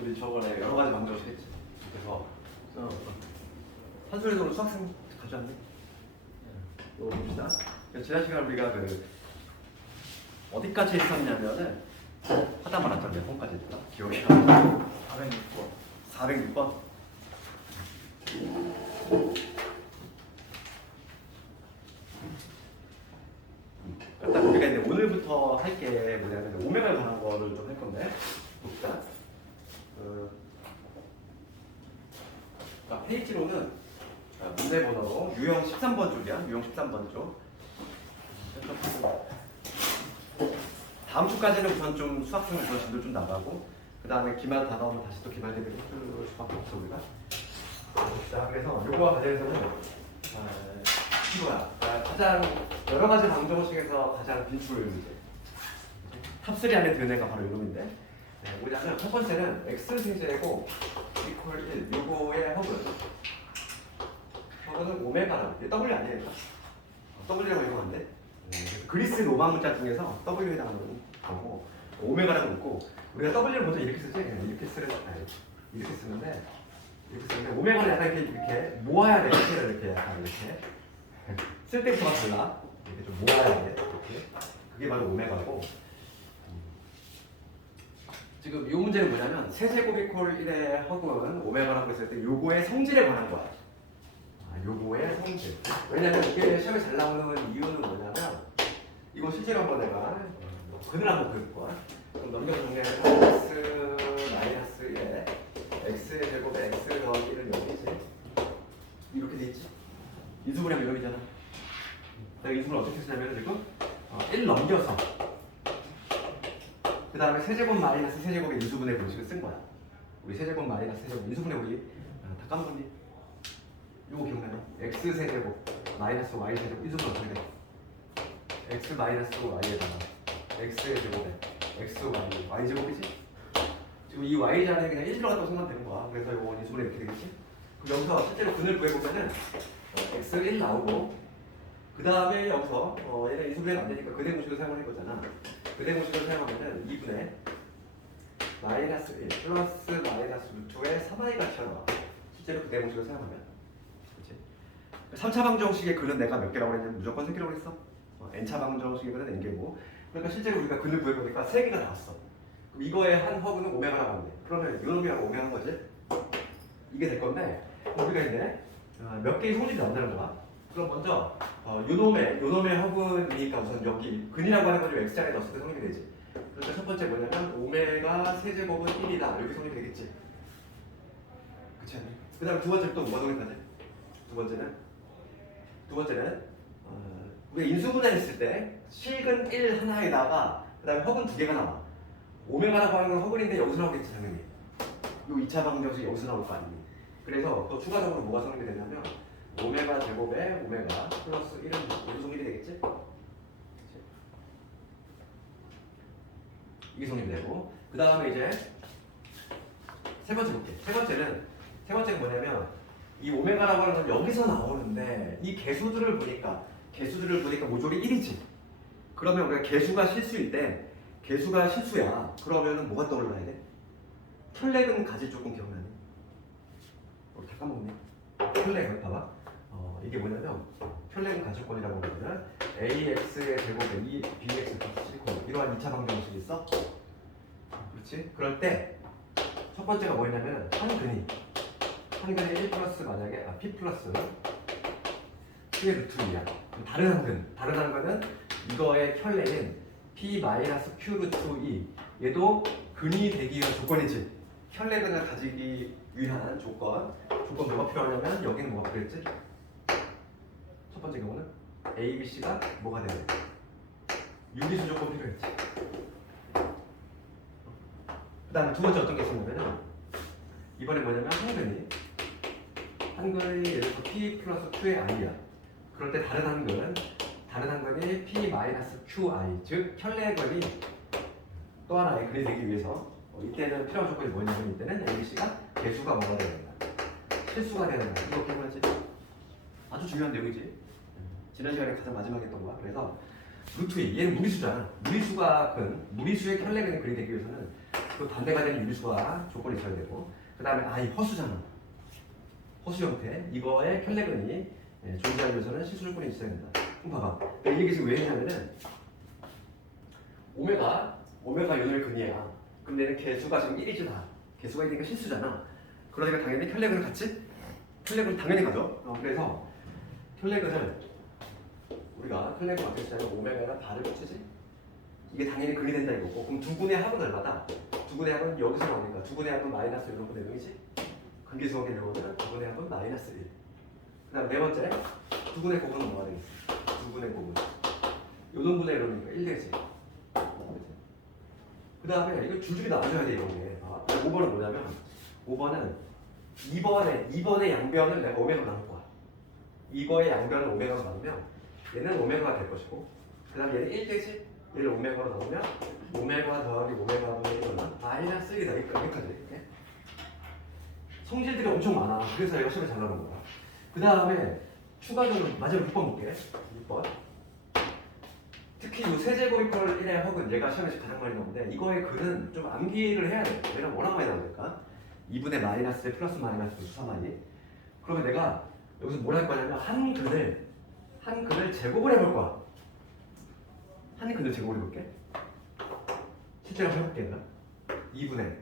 우리 저번에 여러 가지 방정식 했지. 그래서 산술에서 수학생 가져왔니? 이거 봅시다. 지난 시간 우리가 어디까지 했었냐면은 하다 말았잖아. 몇 번까지 했다? 기억이 안 나. 406번. 406번. 일단 우리가 이제 오늘부터 할 게 뭐냐면 오메가에 관한 거를 좀 할 건데 봅시다. 페이지로는 문제 번호로 유형 13번 쪽이야. 유형 13번 쪽. 다음 주까지는 우선 좀 수학생 우선심도 좀 나가고 그 다음에 기말 다가오면 다시 또 기말 대비를 해줄 수밖에 없어 우리가. 자, 그래서 요거와 관련해서는 이거야. 가장 여러 가지 방정식에서 가장 빈출 문제. 탑3 안에 드는 애가 바로 이놈인데 뭐냐면 첫 번째는 x 세제곱 이퀄 1 요거의 허브는 오메가라고. W 아니에요? W라고 이용한데 그리스 로마 문자 중에서 W에 해당하는 거고 오메가라고 있고 우리가 W를 먼저 이렇게 쓰지 이렇게 쓰는데 오메가는 약간 이렇게 모아야 돼. 이렇게 약간 이렇게 쓸 때부터가 달라. 이렇게 좀 모아야 돼. 이렇게 그게 바로 오메가고 지금 이 문제는 뭐냐면 세제곱 이퀄 1의 허구는 오메가라고 했을 때 요거의 성질에 관한 거야. 요거의 성질. 왜냐면 이게 시험에 잘 나오는 이유는 뭐냐면 이거 실제로 한번 내가 그늘 한번 그릴 거야. 그럼 넘겨서 정리하면 x 마이너스 1에 x의 제곱에 x 더하기 1은 여기지. 이렇게 돼 있지. 인수분해하면 이놈이잖아. 내가 인수분해 어떻게 쓰냐면 지금 1 넘겨서 그 다음에 세제곱 마이너스 세제곱의 인수분해 공식을 쓴 거야. 우리 세제곱 마이너스 세제곱 인수분해 우리 다 까먹었니? 이거 기억나요? x 세제곱 마이너스 y 세제곱 인수분해 어떻게 돼? x 마이너스 y에다가 x의 제곱에 x y y 제곱이지? 지금 이 y 자리에 그냥 1 들어갔다고 생각하면 되는 거야. 그래서 이거 인수분해 이렇게 되겠지? 그럼 여기서 실제로 근을 구해보면은 x 1 나오고 그 다음에 여기서 얘는 인수분해가 안 되니까 그대 공식을 사용을 해보잖아. 그대 공식을 사용하면은 2분의 마이너스 1 플러스 마이너스 루트의 3i가 튀어나와. 실제로 그대 공식을 사용하면. 그렇지? 3차 방정식의 근은 내가 몇 개라고 했냐면 무조건 3개라고 했어. n차 방정식의 근은 n개고. 그러니까 실제로 우리가 근을 구해보니까 3개가 나왔어. 그럼 이거의 한 허브는 오메가라고 하는데 그러면 요놈이하고 오메가는 거지? 이게 될 건데 우리가 이제 몇 개의 성질이 나온다는 거야. 그럼 먼저 요놈의 허브니까 우선 여기 근이라고 하는 건 x자리에 넣었을 때 성립이 되지. 그러니까 첫 번째 뭐냐면 오메가 세제곱은 1이다 이렇게 성립이 되겠지. 그치? 그 다음 두 번째는 또 뭐가 성립하지? 두 번째는 우리가 인수분해했을 때 실근 1 하나에다가 그 다음에 허근 2개가 나와. 오메가라고 하는 건 허근인데 여기서 나오겠지 당연히. 요 2차 방정식 여기서 나올 거 아니니. 그래서 또 추가적으로 뭐가 성립이 되냐면 오메가 제곱에 오메가 플러스 1은 여기 성립이 되겠지? 이게 성립이 되고 그 다음에 이제 세 번째 볼게. 세 번째는 뭐냐면 이 오메가라고 하는 건 여기서 나오는데 이 개수들을 보니까 모조리 1이지. 그러면 우리가 개수가 실수일 때 개수가 실수야. 그러면은 뭐가 떠올라야 돼? 혈렉은 가지 조금 기억나니? 우리 다 까먹네. 혈렉은 봐봐. 이게 뭐냐면 혈렉은 가축권이라고 하면 ax의 제곱에 2bx 플러스 실권 이러한 2차 방정식이 있어? 그렇지? 그럴 때 첫 번째가 뭐냐면 한 근이 1 플러스 만약에 p 플러스 p의 루트 2야. 다른 한 근은 이거의 혈렉은 p 마이너스 q 루트 2 얘도 근이 되기 위한 조건이지. 혈렉근을 가지기 위한 조건 뭐가 필요하냐면 여기는 뭐가 필요했지? 첫 번째 경우는 A, B, C가 뭐가 돼야 돼? 유기수 조건 필요했지. 그 다음에 두 번째 어떤 게 있었냐면 이번에 뭐냐면 한 근이 예를 들어서 P 플러스 Q의 I야. 그럴 때 다른 한 근이 P 마이너스 QI 즉 혈례근이 또 하나의 근이 되기 위해서 이때는 필요한 조건이 뭐냐면 이때는 A, B, C가 개수가 뭐가 돼야 된다. 실수가 돼야 된다. 이거 기억나지? 아주 중요한 내용이지. 지난 시간에 가장 마지막에 했던 거야. 그래서 루트 2, 얘는 무리수잖아. 무리수의 혈례근이 근이 되기 위해서는 그 반대가 되는 일수가 조건이 있어야 되고 그 다음에 이 허수잖아. 허수 형태 이거의 혈내근이 존재하기 위해서는 실수 조건이 있어야 된다. 그럼 봐봐. 내가 이 얘기 지금 왜 했냐면은 오메가 연혈 근이야. 그럼 얘는 개수가 지금 1이지 다. 개수가 1이니까 실수잖아. 그러니까 당연히 혈내근을 같이 혈내근을 당연히 가죠. 그래서 혈내근을 우리가 혈내근 어떻게 쓰냐면 오메가나 바를 붙이지. 이게 당연히 근이 된다 이거고. 그럼 두 군의 합은 얼마다? 두 군의 합은 여기서 나오니까 두 군의 합은 마이너스 이런 분의 0이지. 관계수학의 내용은 두 군의 합은 마이너스 1. 그 다음 네 번째 두 군의 곱은 뭐가 되겠어? 두 군의 곱은 요놈 분의 이러니까 1 되지. 그 다음에 이거 줄줄이 나눠줘야 돼 이런 게. 5번은 뭐냐면 5번은 2번의 양변을 내가 오메가로 나눌 거야. 이거의 양변을 오메가로 나누면 얘는 오메가가 될 것이고 그 다음에 얘는 1 되지. 얘를 오메가로 나누면 오메가 더하기 오메가 분의 1은 마이너스 1이다. 여기까지 이렇게. 성질들이 엄청 많아. 그래서 얘가 시험에 잘 나오는 거야. 그 다음에 추가적으로 마지막 6번 볼게. 6번. 특히 이 세제곱 이퀄 1의 허근 얘가 시험에서 가장 많이 나오는데 이거의 글은 좀 암기를 해야 돼. 얘는 워낙 많이 나오니까 2분의 마이너스 플러스 마이너스 수사만이. 그러면 내가 여기서 뭘 할 거냐면 한 근을 제곱을 해볼 거야. 한 근을 제곱을 해볼게. 실제로 해볼게. 얘들아. 2분의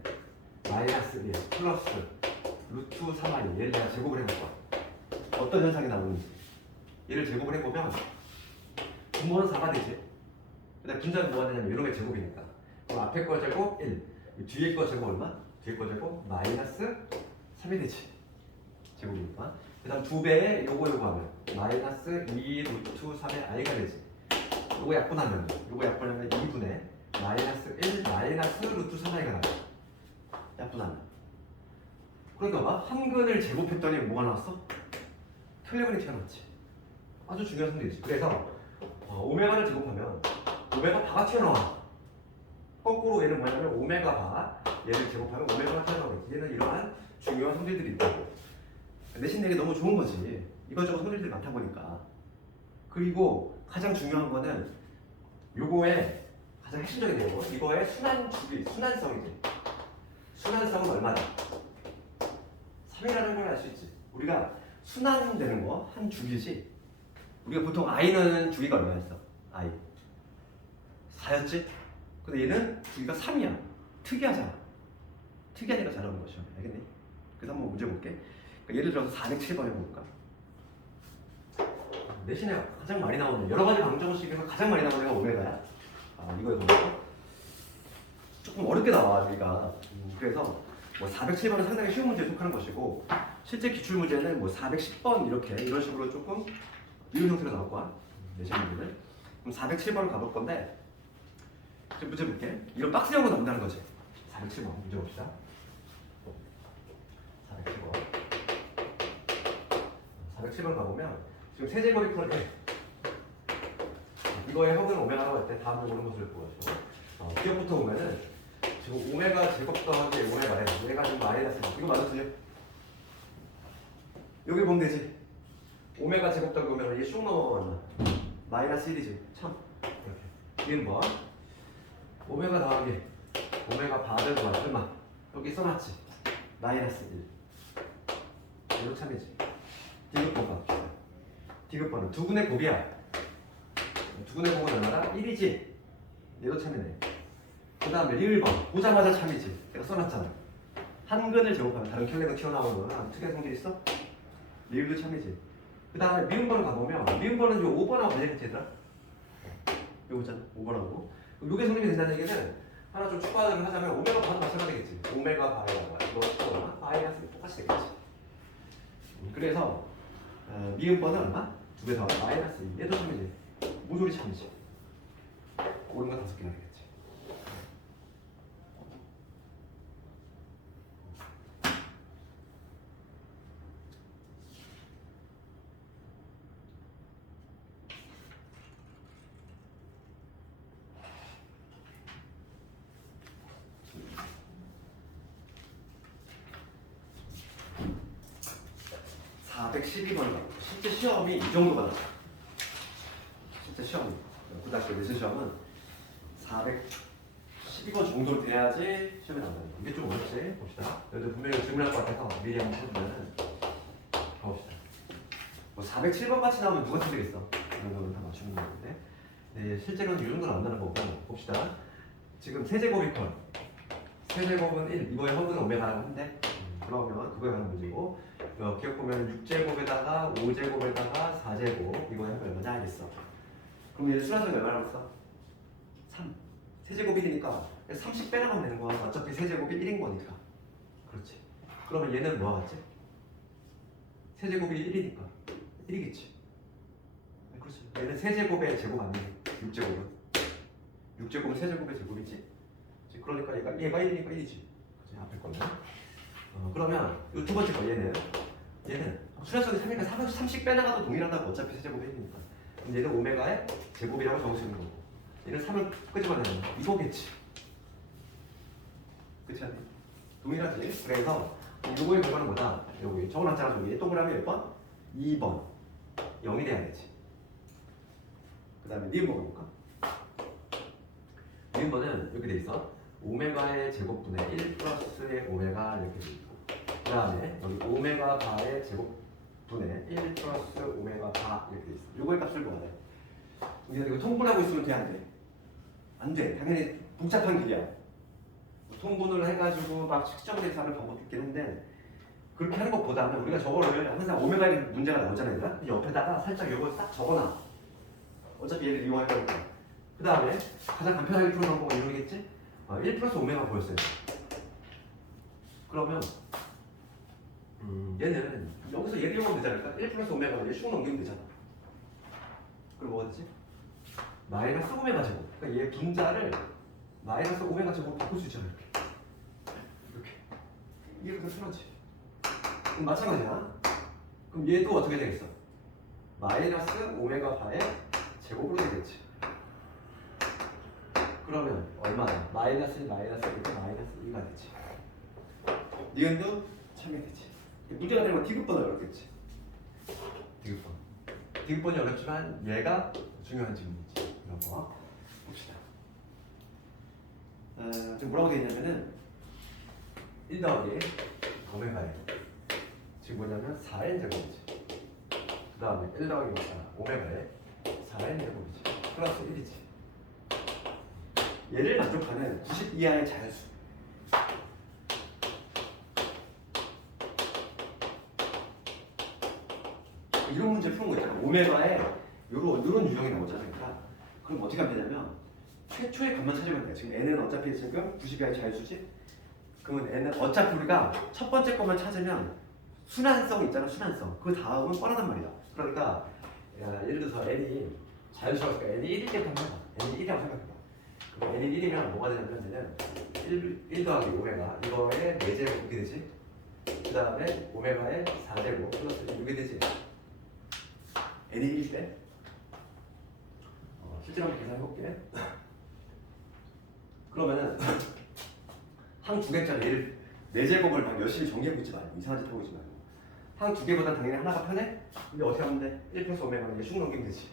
마이너스 1 플러스 루트 3i 얘를 내가 제곱을 해볼 거야. 어떤 현상이 나오는지 얘를 제곱을 해보면 분모는 4가 되지. 근데 분자는 뭐가 되냐면 이런 게 제곱이니까 그럼 앞에 거 제곱 1 뒤에 거 제곱 얼마? 뒤에 거 제곱 마이너스 3이 되지. 제곱이니까 그 다음 2배에 요거 하면 마이너스 2 루트 3의 i가 되지. 요거 약분하면 2분의 마이너스 1 마이너스 루트 3i가 나와. 약분하면 그러니까 봐. 한 근을 제곱했더니 뭐가 나왔어? 혈내근이 튀어나왔지. 아주 중요한 성질이지. 그래서 오메가를 제곱하면 오메가 바가 튀어나와. 거꾸로 얘는 뭐냐면 오메가 바 얘를 제곱하면 오메가가 튀어나오겠지. 얘는 이러한 중요한 성질들이 있다고. 내신 내기 너무 좋은 거지. 이것저것 성질들이 많다 보니까. 그리고 가장 중요한 거는 요거의 가장 핵심적인 내용 이거의 순환성이지. 순환성은 얼마다? 3이라는 걸 알 수 있지. 우리가 순환되는 거 한 주기지. 우리가 보통 i는 주기가 얼마였어? i 4였지? 근데 얘는 주기가 3이야. 특이하잖아. 특이하니까 잘 나오는 것이야. 알겠니? 그래서 한번 문제 볼게. 그러니까 예를 들어서 407번 해볼까? 내신에 가장 많이 나오는 여러 가지 방정식에서 가장 많이 나오는 애가 오메가야. 이거에 보면 조금 어렵게 나와 여기가. 그래서 뭐 407번은 상당히 쉬운 문제에 속하는 것이고 실제 기출 문제는 뭐 410번 이런 식으로 조금 이런 형태로 나올 거야. 내신 문제는. 그럼 407번을 가볼 건데 지금 문제 볼게. 이런 박스형으로 나온다는 거지. 407번 문제 봅시다. 407번 가보면 지금 세제곱이 풀어져. 이거의 합은 오메가라고 할 때 다음에 오는 것을 보여줘. 기억부터 보면은 지금 오메가 제곱 더하기 오메가래. 얘가 지금 마이너스. 이거 맞아 틀려? 여기 보면 되지. 오메가 제곱 더하기 오메가 이게 쑥 넘어가면 마이너스 1이지. 참. 이렇게. 이건 뭐? 오메가 더하기 오메가 바를 더하기 얼마? 여기 써놨지. 마이너스 1. 이거 참이지. 디귿번 값. 디귿번은 두 군의 곱이야. 두 군의 곱은 얼마다? 1이지. 얘도 참이네. 그 다음에 리을번 보자마자 참이지. 내가 써놨잖아. 한 근을 제곱하면 다른 켤레가 튀어나오는 특이한 성질이 있어? 리을도 참이지. 그 다음에 미음번을 가보면 미음번은 요 5번하고 관련이 얘들아. 요거 있잖아. 5번하고. 요게 성립이 된다는 얘기는 하나 좀 추가를 하자면 오메가 바도 마찬가지 되겠지. 오메가 바에다가 이거 마이너스 똑같이 되겠지. 그래서 미음번은 얼마? 2배 더 마이너스 2. 얘도 참이지. 모조리 참이지. 옳은 거 5개나 되겠지. 실제 시험이 이 정도가 나와. 실제 시험 고등학교 내신 시험은 12번 정도로 돼야지 시험에 나온다. 이게 좀 어렵지? 봅시다. 여기도 분명히 질문할 것 같아서 미리 한번 해보면은 가봅시다. 뭐 407번 같이 나오면 누가 틀리겠어? 이런 거는 다 맞추는 건데. 네, 실제로는 이 정도는 안 나는 거고 봅시다. 지금 세제곱이 걸. 세제곱은 1. 이거의 허브는 오메가라고 한대. 그러면 그거에 관한 문제고 기억 보면 6제곱에다가 5제곱에다가 4제곱 이거에 합이 얼마냐 알겠어. 그럼 얘 수란성이 얼마라고 했어? 3. 세제곱이 1이니까 30 빼나가면 되는 거야. 어차피 세제곱이 1인 거니까. 그렇지. 그러면 얘는 뭐가 같지? 세제곱이 1이니까 1이겠지. 그렇지. 얘는 세제곱의 제곱 아니지. 6제곱은. 6제곱은 세제곱의 제곱이지. 그러니까 얘가 1이니까 1이지. 그치? 앞에 거는. 그러면 이 두 번째 거 얘는 수렴성이 3이니까 30 빼나가도 동일하다고. 어차피 세제곱이 1이니까. 그럼 얘는 오메가의 제곱이라고 적을 수 있는 거고. 얘는 3을 끄집어내는 거. 이거겠지. 그치 않니? 동일하지. 그래서 요거의 결과는 뭐다? 여기 적어놨잖아. 저기 동그라미 몇 번? 2번 0이 돼야겠지. 그 다음에 니은 번 볼까? 니은 번은 이렇게 돼 있어. 오메가의 제곱분의 1 플러스의 오메가 이렇게 돼 있고, 그 다음에 여기 오메가 바의 제곱분의 1 플러스 오메가 바 이렇게 돼 있어. 요거의 값을 구하래. 우리가 이거 통분하고 있으면 돼, 안 돼? 안 돼. 당연히 복잡한 길이야. 통분을 해가지고 막 측정돼서 하는 방법이 있긴 한데, 그렇게 하는 것보다는 우리가 저거를 항상 오메가의 문제가 나오잖아요. 얘들아? 옆에다가 살짝 요걸 딱 적어놔. 어차피 얘를 이용할 거니까. 그 다음에 가장 간편하게 푸는 방법은 이러겠지? 1 플러스 오메가 보였어요. 그러면 얘는 여기서 얘를 이용하면 되지 않을까? 1 플러스 오메가를 얘 쭉 넘기면 되잖아. 그럼 뭐가 되지? 마이너스 오메가 제곱. 그러니까 얘 분자를 마이너스 오메가 제곱으로 바꿀 수 있잖아. 이렇게 이게 그렇게 편하지. 그럼 마찬가지야. 그럼 얘도 어떻게 되겠어? 마이너스 오메가 바의 제곱으로 되겠지. 그러면 얼마야? 마이너스 1, 마이너스 1, 마이너스 2가 되지. 니은도 참이 되지. 문제가 되는 건 디귿번은 어렵겠지. 디귿번. 디귿번이 어렵지만 얘가 중요한 질문이지. 이런 거 봅시다. 지금 뭐라고 되어 있냐면은 1 더하기 오메가에 지금 뭐냐면 4n 제곱이지. 그 다음에 1 더하기 오메가에 4n 제곱이지. 플러스 1이지. 얘를 만족하는 90 이하의 자연수. 이런 문제 푸는 거 있잖아. 오메가에 요런 유형이 나오잖아요. 그러니까 그럼 어떻게 하면 되냐면 최초의 값만 찾으면 돼. 지금 n은 어차피 지금 90 이하의 자연수지. 그러면 n은 어차피 우리가 첫 번째 것만 찾으면 순환성 있잖아. 순환성. 그 다음은 뻔하단 말이야. 그러니까 예를 들어서 n이 자연수가 있으니까 n이 1일 때 한번 해봐. n이 1이라고 생각해봐. n이 1이면 뭐가 되냐면 얘는 1 더하기 오메가 이거에 4제곱 이렇게 되지. 그 다음에 오메가에 4제곱 플러스 이게 되지. n이 1일 때 실제로 한번 계산해볼게. 그러면은 한 두 개짜리 얘를 4제곱을 막 열심히 정리하고 있지 말고 이상한 짓 하고 있지 말고 한 두 개보다 당연히 하나가 편해? 근데 어떻게 하면 돼? 1 플러스 오메가는 이제 쭉 넘기면 되지.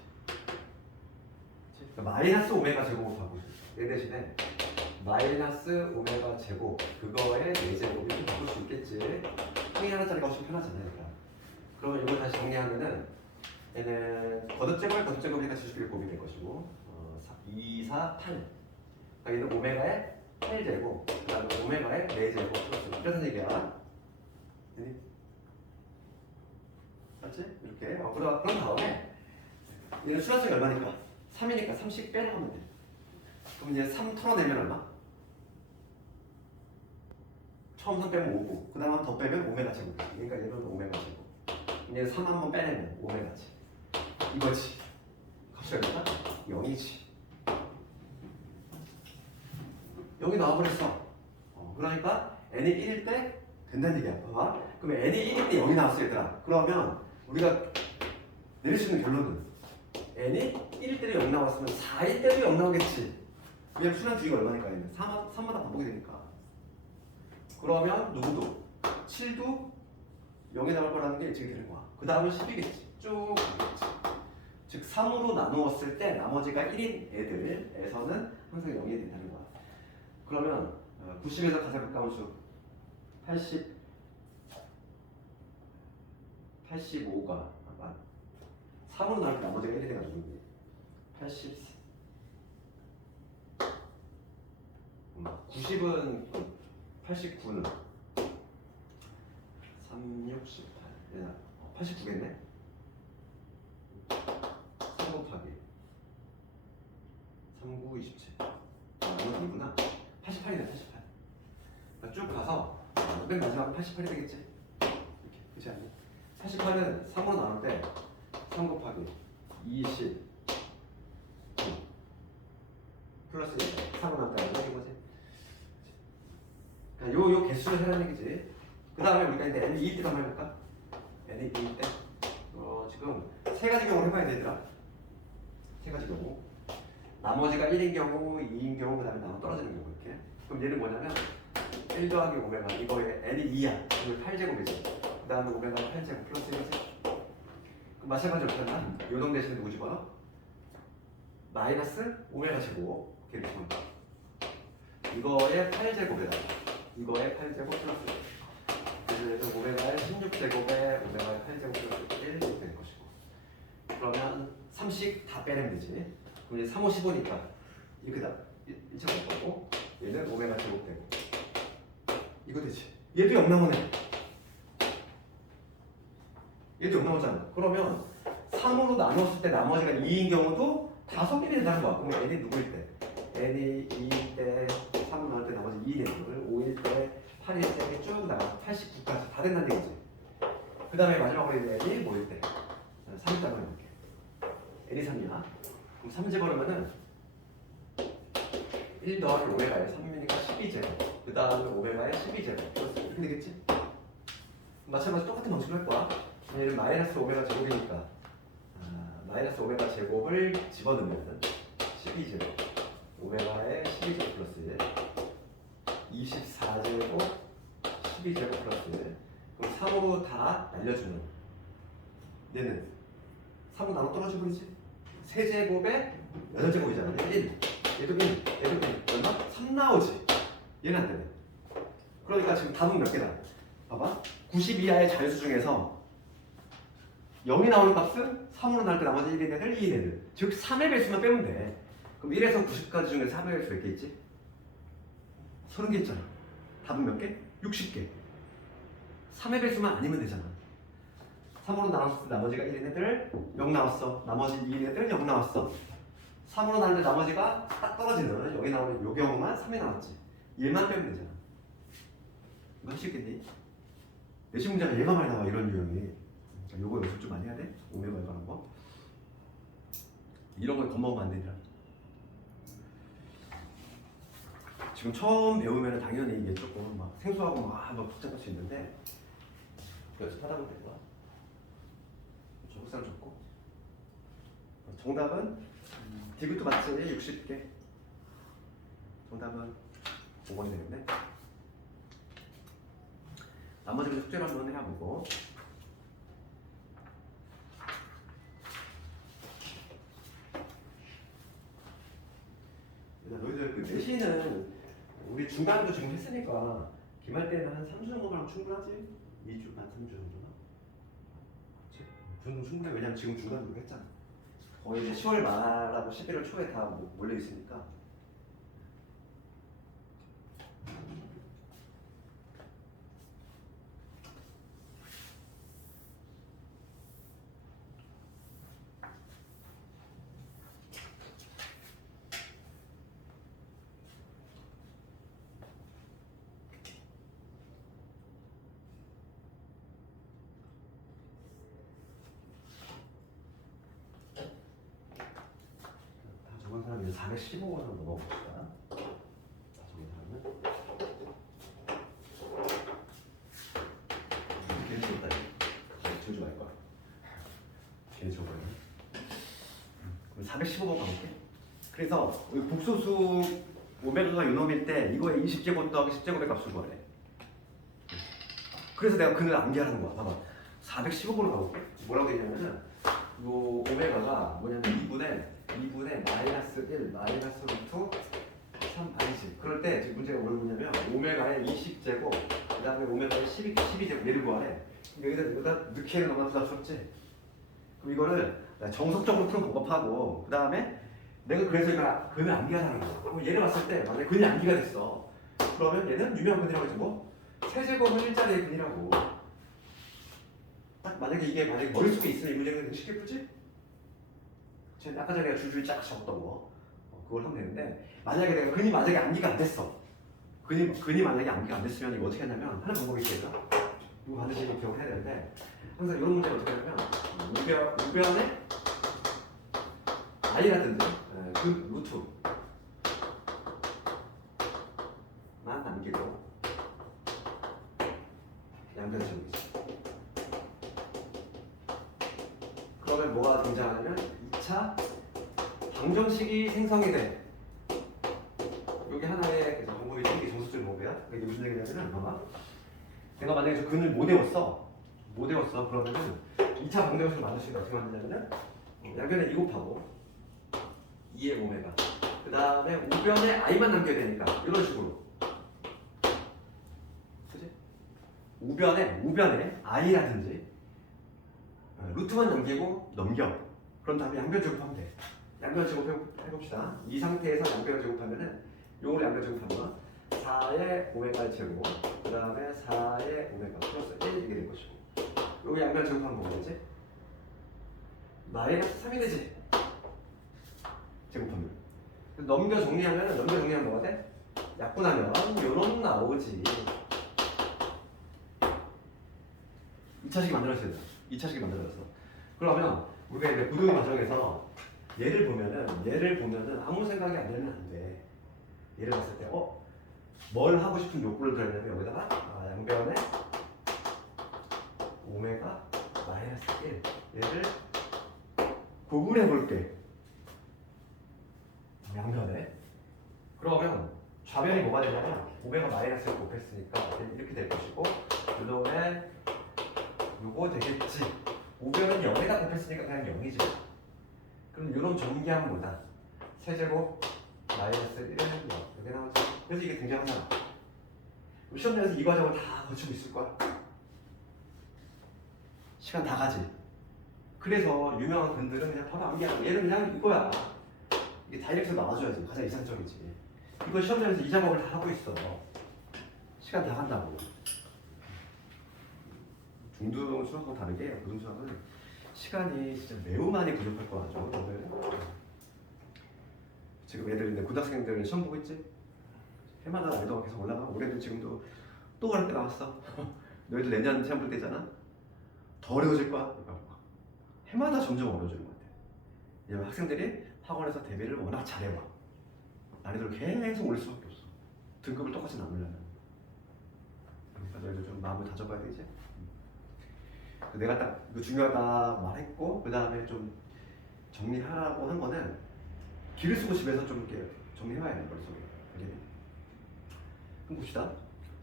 그러니까 마이너스 오메가 제곱을 바꿀 수 있어. 얘 대신에 마이너스 오메가 제곱 그거에 4제곱 이렇게 바꿀 수 있겠지. 항이 하나짜리가 훨씬 편하잖아요. 그러니까. 그러면 이걸 다시 정리하면은 얘는 거듭제곱에 거듭제곱이니까 71곱이 될 것이고 2, 4, 8 그러니까 얘는 오메가에 8제곱 그 다음에 오메가에 4제곱 플러스 이런 얘기야. 맞지? 이렇게 그런 다음에 얘는 수란성이 얼마니까? 3이니까 30 빼나가면 돼. 그럼 이제 3 털어내면 얼마? 처음 3 빼면 5고 그 다음 더 빼면 오메가 제곱. 그러니까 얘는 오메가 제곱. 이제 3 한번 빼내면 오메가지. 이거지. 값이 얼마다? 0이지. 여기 나와버렸어. 그러니까 n이 1일 때 된다는 얘기야. 봐봐. 그럼 n이 1일 때 0이 나왔어 얘들아. 그러면 우리가 내릴 수 있는 결론은 n이 1일 때도 0 나왔으면 4일 때도 0 나오겠지. 왜냐면 순환 주기가 얼마니까 얘는 3마다 반복이 되니까. 그러면 누구도 7도 0에 나올 거라는 게 예측이 되는 거야. 그 다음은 10이겠지. 쭉 가겠지. 즉 3으로 나누었을 때 나머지가 1인 애들에서는 항상 0이 된다는 거야. 그러면 90에서 가장 가까운 수 85가 아마 3으로 나올 때 나머지가 1이 돼가지고 80 90은 89는 3, 6, 18 89겠네? 3 곱하기 3, 9, 27 이건 아니구나 88이네 88 쭉 가서 맨 마지막은 88이 되겠지? 이렇게 그렇지 않니? 88은 3으로 나눌 때 3 곱하기 20 플러스 3으로 나눌 때 이게 뭐지? 요 개수를 해라는 얘기지. 그 다음에 우리가 이제 n이 2일 때 한번 해볼까? n이 2일 때 지금 세 가지 경우를 해봐야 되더라. 세 가지 경우. 나머지가 1인 경우, 2인 경우, 그 다음에 나머지 떨어지는 경우 이렇게. 그럼 얘는 뭐냐면 1 더하기 오메가 이거에 n이 2야. 그러면 8제곱이지. 그 다음에 오메가 8제곱 플러스 1지. 그럼 마찬가지로 어떻게 한다? 요동 대신에 누구 집어넣어? 마이너스 오메가 제곱. 이렇게 보면 이거에 8제곱에다 이거에 8제곱 플러스 1. 그래서 오메가의 16제곱에 오메가의 8제곱 플러스 1 이렇게 될 것이고. 그러면 3씩 다 빼내면 되지. 그럼 이제 3, 5, 15니까 이렇게 다 1제곱 거고 얘는 오메가 제곱 되고 이거 되지. 얘도 0 나오네. 얘도 0 나오잖아. 그러면 3으로 나눴을 때 나머지가 2인 경우도 다 성립이 된다는 거야. 그러면 n이 누구일 때? n이 2일 때, 3 나올 때 나머지 2인 애들, 5일 때, 8일 때 쭉 나가 89까지 다 된다는 얘기지. 그 다음에 마지막으로 이제 n이 뭐일 때? 3일 때만 해볼게. n이 3이야. 그럼 3 집어넣으면은 1 더하기 오메가에 3이니까 12제곱. 그 다음에 오메가에 12제곱. 이렇게 되겠지? 마찬가지로 똑같은 방식으로 할 거야. 얘는 마이너스 오메가 제곱이니까 마이너스 오메가 제곱을 집어넣으면 12제곱 오메가에 12제곱 플러스 1 24제곱 12제곱 플러스 1 그럼 3으로 다 날려주면 얘는 3으로 나눠 떨어져버리지. 세제곱에 8제곱이잖아. 1 얘도 1 얘도 1 얼마? 3 나오지. 얘는 안 되네. 그러니까 지금 답은 몇 개다? 봐봐 90 이하의 자유수 중에서 0이 나오는 값은 3으로 나올 때 나머지 1인 애들, 2인 애들. 즉 3의 배수만 빼면 돼. 그럼 1에서 90까지 중에서 3의 배수 몇 개 있지? 30개 있잖아. 답은 몇 개? 60개. 3의 배수만 아니면 되잖아. 3으로 나눴을 때 나머지가 1인 애들 0 나왔어. 나머지 2인 애들 0 나왔어. 3으로 나눌 때 나머지가 딱 떨어지는 여기 나오는 요 경우만 3이 나왔지. 얘만 빼면 되잖아. 이거 하시겠니? 내신 문제가 얘가 많이 나와 이런 유형이. 요거 연습 좀 많이 해야 돼? 오메가에 관한 거. 이런 걸 겁먹으면 안 되더라. 지금 처음 배우면 당연히 이게 조금 막 생소하고 막 복잡할 수 있는데 연습하다 보면 될 거야. 적극상 좋고. 정답은 디귿도 맞지? 60개. 정답은 5번이 되겠네. 나머지는 숙제로 한번 해보고. 너희들 그 내신은 우리 중간도 지금 했으니까 기말 때는 한 3주 정도면 충분하지? 2주, 한 3주 정도나? 그 정도 충분해. 왜냐면 지금 중간도 했잖아. 거의 이제 10월 말하고 11월 초에 다 몰려 있으니까. 적은 사람이 이제 415원으로 넘어봅시다. 적은 사람은 걔는 좋다. 저주 말 거야. 걔는 좋아요. 그럼 415번 가볼게. 그래서 여기 복소수 오메가가 요놈일 때 이거에 20제곱 더하기 10제곱의 값을 구하래. 그래서 내가 그걸 암기하는 거야. 봐봐. 415번으로 가볼게. 뭐라고 했냐면은 요 오메가가 뭐냐면 2분의 마이너스 1 마이너스 루트 3 아니지. 그럴 때 지금 문제 20제곱 그 다음에 오메가의 12제곱 얘를 구하래. 여기다 넣기에는 너무나 부담스럽지? 그럼 이거를 정석적으로 푸는 방법하고 그 다음에 내가 그래서 이거 근을 암기하라는 거야. 그럼 얘를 봤을 때 만약에 근이 암기가 됐어. 그러면 얘는 유명한 근이라고 해서 뭐? 세제곱은 1자리의 근이라고. 딱 만약에 이게 머릿속에 있으면 이 문제는 되게 쉽게 풀지? 아까 전에 줄줄 쫙 적었던 거 그걸 하면 되는데 만약에 내가 근이 만약에 암기가 안 됐어. 근이 만약에 암기가 안 됐으면 이거 어떻게 했냐면 하는 방법이 있겠죠? 이거 반드시 기억을 해야 되는데 항상 이런 문제를 어떻게 하냐면 우변에 i라든지 그 루트만 남기고 양변식이지. 그러면 뭐가 등장하냐면 2차 방정식이 생성이 돼. 여기 하나의 방법이 되게 정수적인 방법이야. 이게 무슨 얘기냐면은 봐봐. 내가 만약에 저 근을 못 외웠어. 그러면은 2차 방정식을 만들 수 있는 어떻게 만드냐면은 양변에 2 곱하고 2의 오메가 그 다음에 우변에 i만 남겨야 되니까 이런 식으로 그치? 우변에 i라든지 루트만 남기고 넘겨. 그런 다음에 양변 제곱하면 돼. 양변 제곱 해봅시다. 이 상태에서 양변 제곱하면은 요걸 양변 제곱하면 4의 오메가 제곱 그 다음에 4의 오메가 플러스 1 이게 될 것이고 여기 양변 제곱하면 뭐가 되지? 마이너스 3이 되지. 제곱하면 넘겨 정리하면 뭐가 돼? 약분하면 요런 나오지. 2차식이 만들어졌어. 2차식이 만들어졌어. 그러면 우리가 이제 부등의 과정에서 얘를 보면은 아무 생각이 안 들면 안 돼. 얘를 봤을 때 뭘 하고 싶은 욕구를 들었냐면 여기다가 양변에 오메가 마이너스 1 얘를 구분해 볼게. 양변에. 그러면 좌변이 뭐가 되냐면 오메가 마이너스를 곱했으니까 이렇게 될 것이고 그 다음에 요거 되겠지. 우변은 0에다 곱했으니까 그냥 0이지. 그럼 이런 정기함보다 세제곱 마이너스 1은 0 이렇게 나오지. 그래서 이게 등장하잖아. 시험장에서 이 과정을 다 거치고 있을 거야. 시간 다 가지. 그래서 유명한 근들은 그냥 바로 암기하고 얘는 그냥 이거야. 이게 다이렉트로 나와줘야지. 가장 이상적이지. 이거 시험장에서 이 작업을 다 하고 있어. 시간 다 간다고. 중등 수학과 다르게 고등 수학은 시간이 진짜 매우 많이 부족할 거라죠. 오늘 지금 애들 고등학생들은 시험 보고 있지? 해마다 난이도가 계속 올라가. 올해도 지금도 또 어렵게 나왔어. 너희도 내년 시험 볼 때잖아. 더 어려워질 거야. 해마다 점점 어려워지는 것 같아. 왜냐면 학생들이 학원에서 대비를 워낙 잘해와. 난이도를 계속 올릴 수밖에 없어. 등급을 똑같이 나누려면. 그러니까 너희도 좀 마음을 다져봐야 되지. 내가 딱 이거 중요하다 말했고 그 다음에 좀 정리하라고 한 거는 길을 쓰고 집에서 좀 이렇게 정리해봐야 돼. 머릿속에. 그럼 봅시다.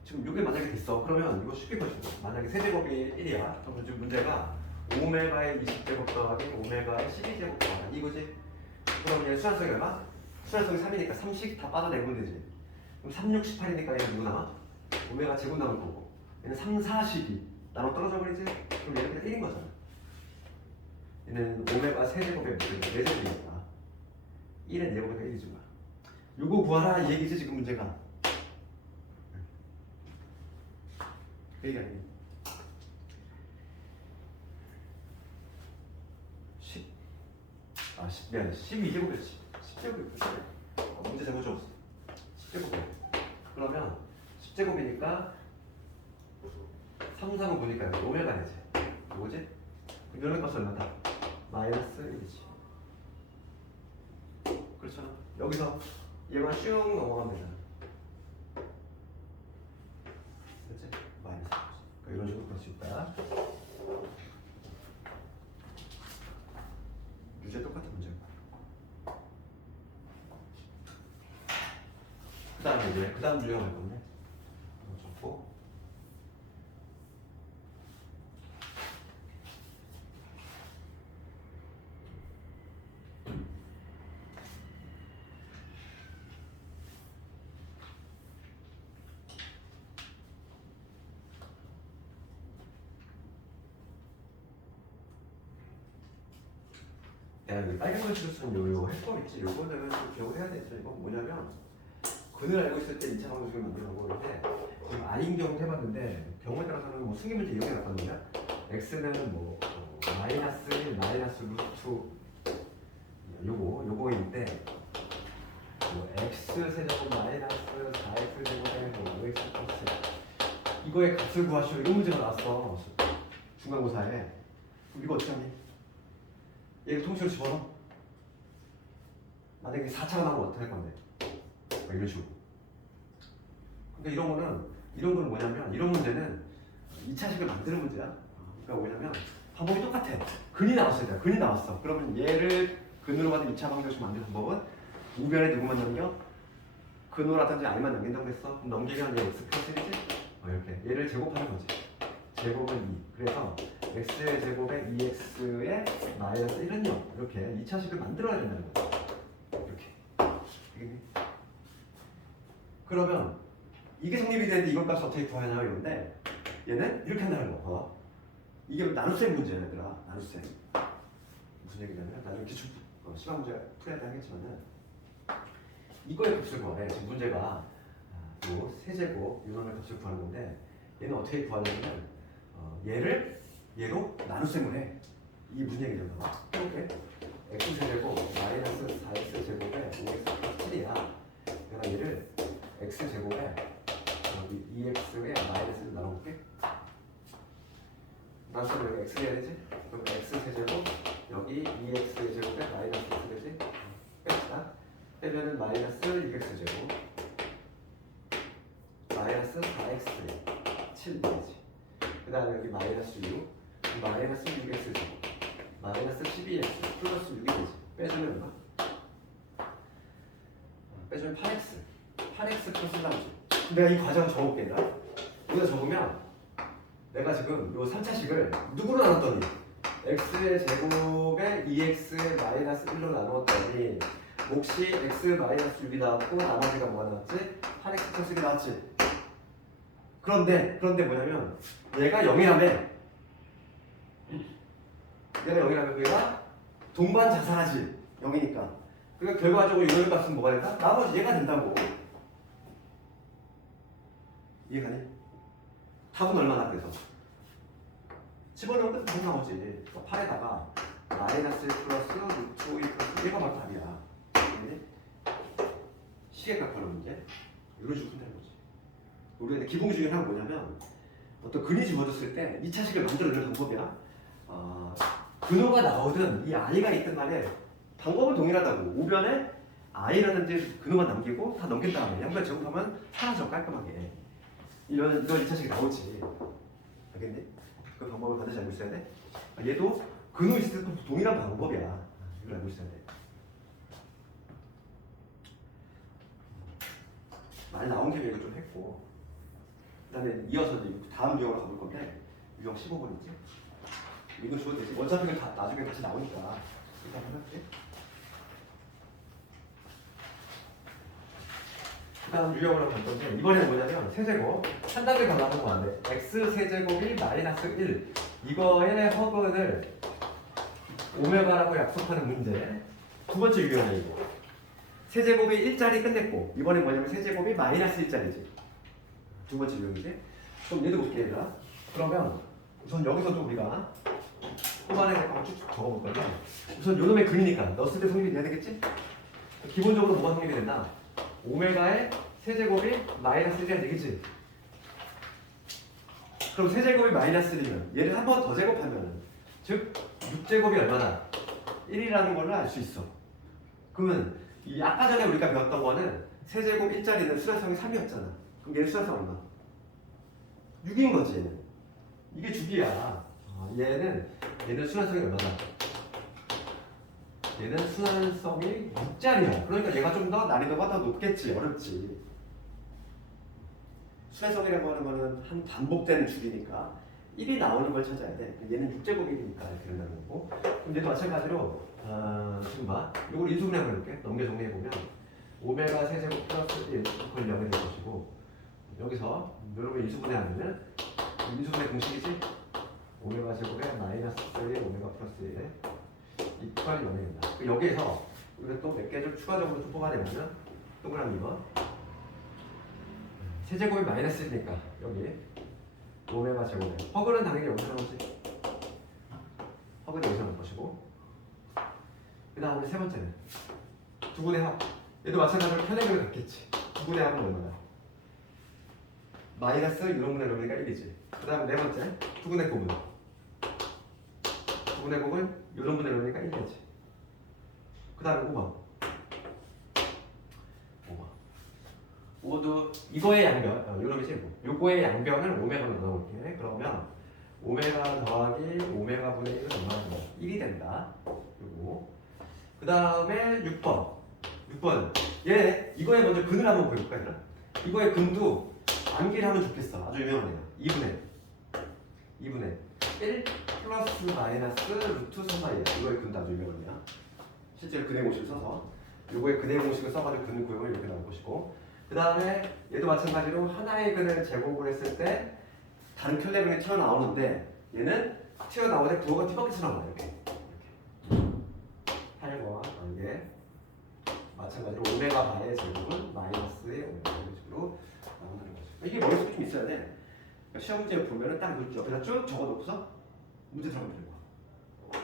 지금 이게 만약에 됐어. 그러면 이거 쉽게 보시죠. 만약에 세제곱이 1이야. 그럼 지금 문제가 오메가의 20제곱 더하기 오메가의 12제곱 더하기 이거지. 그럼 얘 수란성이 얼마? 수란성이 3이니까 3씩 다 빠져내면 되지. 그럼 3, 6, 18이니까 얘는 누구 남아? 오메가 제곱 남을 거고 얘는 3, 4, 12 나눠 떨어져 버리지? 그럼 얘는 그냥 1인 거잖아. 얘는 오메가 세제곱의 무게가 4제곱이니까 1은 4제곱이니까 1이지 마. 요거 구하라 이 얘기지 지금 문제가. 그 얘기 아니니? 12제곱이었지. 10제곱이었지. 문제 잘못 적었어. 10제곱이야. 그러면 10제곱이니까 3, 3은 보니까 오메가 되지. 뭐지? 그럼 이런 값은 얼마다? 마이너스 1이지. 그렇잖아. 여기서 얘만 슝 넘어가면 되잖아. 그렇지? 마이너스. 그러니까 이런 식으로 풀 수 있다. 유제 똑같은 문제인 거야. 그 다음에 이제 그 다음 문제가 갈 건데 적고 내가 여기 빨간 글씨로 쓰는 요 해법 있지. 요거는 좀 기억을 해야 되죠. 이거 뭐냐면 근을 알고 있을 때 2차 방정식을 만들려고 그러는데 지금 I인 경우 해봤는데 경우에 따라서는 뭐 승리 문제 이렇게 나왔거든요. X는 뭐 마이너스 1, 마이너스 루트 요거일 때 뭐 X 세제곱 마이너스 4X 제곱에 뭐 5X 플러스 이거의 값을 구하시오 이런 문제가 나왔어 중간고사에. 그럼 이거 어떻게 하니? 얘를 통째로 집어넣어. 만약에 4차가 나오면 어떻게 할 건데? 이런 식으로. 그러니까 이런 거는 뭐냐면 이런 문제는 2차식을 만드는 문제야. 그러니까 뭐냐면 방법이 똑같아. 근이 나왔어야 돼. 근이 나왔어. 그러면 얘를 근으로 받은 2차 방정식 만드는 방법은 우변에 누구만 남겨? 근호라든지 I만 남긴다고 했어. 그럼 넘기면 얘 X 플러스 1이지? 이렇게 얘를 제곱하는 거지. 제곱은 2. 그래서 X의 제곱에 2X의 마이너스 1은 0. 이렇게 2차식을 만들어야 된다는 거야. 이렇게. 알겠니? 그러면 이게 성립이 되는데 이것 값을 어떻게 구하냐 이건데 얘는 이렇게 한다는 거. 이게 나눗셈 문제야 얘들아. 나눗셈. 무슨 얘기냐면 나중에 기출 시간 문제 풀어야 하겠지만은 이거의 값을 구하래. 지금 문제가 요 세제곱 이놈의 값을 구하는 건데 얘는 어떻게 구하냐면 얘로 나눗셈을 해. 이게 무슨 얘기냐면 이렇게 x 세제곱 마이너스 4x 제곱에 5x 플러스 7이야. 내가 얘를 x 제곱에 여기 2x에 마이너스를 나눠볼게. 나눗셈 여기 x 해야 되지? 그럼 x 세제곱 여기 2x 제곱에 마이너스 x 되지? 뺐다. 빼면은 마이너스 6x 제곱 마이너스 4x 7 되지. 그 다음에 여기 마이너스 6 마이너스 6x 제곱 마이너스 12x 플러스 6이 되지. 빼주면 얼마? 빼주면 8x 플러스 나오지. 내가 이 과정을 적어볼게. 여기다 적으면 내가 지금 요 3차식을 누구로 나눴더니 x의 제곱에 2x의 마이너스 1로 나누었더니 몫이 x 마이너스 6이 나왔고 나머지가 뭐가 나왔지? 8x 플러스 1이 나왔지. 그런데 뭐냐면 얘가 0이라며. 얘가 0이라면 얘가 동반 자산하지. 0이니까. 그러니까 결과적으로 이런 값은 뭐가 된다? 나머지 얘가 된다고. 이해가니? 답은 얼마나 그래서? 집어넣으면 끝 나오지. 8에다가 마이너스 1 플러스 루트 2 플러스 얘가 바로 답이야. 시계값 하는 문제? 이런 식으로 푼다는 거지. 우리가 기본 중에 하나가 뭐냐면 어떤 근이 집어졌을 때 2차식을 만들어내는 방법이야. 근호가 나오든 이 I가 있든 간에 방법은 동일하다고. 우변에 I라든지 근호만 남기고 다 넘긴 다음에 양변 제곱하면 사라져 깔끔하게. 이런 2차식이 나오지. 알겠니? 그 방법을 반드시 알고 있어야 돼. 얘도 근호 있을 때 동일한 방법이야. 이걸 알고 있어야 돼. 많이 나온 김에 이거 좀 했고 그 다음에 이어서 이제 다음 유형으로 가볼 건데 유형 15번이지. 이거 주어도 되지. 어차피 다 나중에 다시 나오니까 일단 해볼게. 그 다음 유형으로 갈 건데 이번에는 뭐냐면 세제곱 한 단계 더 나온 거 안 돼. x 세제곱이 마이너스 1 이거의 허근을 오메가라고 약속하는 문제 두 번째 유형이야 이거. 세제곱이 1짜리 끝냈고 이번에 뭐냐면 세제곱이 마이너스 1짜리지. 두 번째 유형이지. 그럼 얘도 볼게 얘들아. 그러면 우선 여기서도 우리가 후반에 쭉 적어볼 건데 우선 요놈의 근이니까 넣었을 때 성립이 돼야 되겠지? 기본적으로 뭐가 성립이 된다? 오메가의 세제곱이 마이너스 1이라는 얘기지. 그럼 세제곱이 마이너스 1이면 얘를 한 번 더 제곱하면 즉 6제곱이 얼마나? 1이라는 걸로 알 수 있어. 그러면 이 아까 전에 우리가 배웠던 거는 세제곱 1짜리는 수렴성이 3이었잖아. 그럼 얘는 수렴성 얼마? 6인 거지 얘는. 이게 주기야. 얘는 수렴성이 얼마나? 얘는 수렴성이 6짜리야. 그러니까 얘가 좀 더 난이도가 더 높겠지. 어렵지. 수렴성이라고 하는 거는 한 반복되는 주기니까 1이 나오는 걸 찾아야 돼. 얘는 6제곱이니까 이렇게 된다는 거고. 그럼 얘도 마찬가지로 지금 봐. 이걸 인수분해 해볼게. 넘겨 정리해보면 오메가 세제곱 플러스 1 그걸 0이 될 것이고 여기서 여러분 인수분해하면 인수분해 공식이지? 오메가 제곱에 마이너스 1 오메가 플러스 1 이퀄이 0이 된다. 여기에서 우리가 또 몇 개 좀 추가적으로 좀 뽑아내면 동그라미 2번 세제곱이 마이너스 1이니까 여기 오메가 제곱에 허그는 당연히 여기서 나오지. 허그는 여기서 나올 것이고 그 다음에 세 번째는 두분의 합. 얘도 마찬가지로 편의점을 갖겠지. 두분의 합은 얼마야? 마이너스 유분의 로니까 1이지. 그 다음에 네 번째 두분의 곱은 두분의 곱은 유분의 로니까 1이지. 그 다음에 5번 모두 이거의 양변, 요놈이지. 요거의 양변을 오메가로 넣어볼게. 그러면 오메가 더하기 오메가 분의 1은 얼마나 돼? 1이 된다. 요거. 그 다음에 6번. 얘 이거에 먼저 근을 한번 보여볼까 얘들아? 이거의 근도 암기를 하면 좋겠어. 아주 유명하네요. 2분의 1 플러스 마이너스 루트 3파이야. 이거의 근도 아주 유명하네요. 실제로 근의 공식을 써서 요거의 근의 공식을 써가지고 근 구형을 이렇게 나올 것이고 그 다음에 얘도 마찬가지로 하나의 근을 제곱을 했을 때 다른 켤레근이 튀어나오는데 얘는 튀어나오는데 부호가 뒤바퀴 튀어나와요. 이렇게 8과 관계 마찬가지로 오메가 바의 제곱은 마이너스의 오메가 이런 식으로 나온다는 거죠. 이게 머릿속에 좀 있어야 돼. 그러니까 시험 문제 보면은 딱 옆에다 쭉 적어놓고서 문제 들어가면 되는 거야.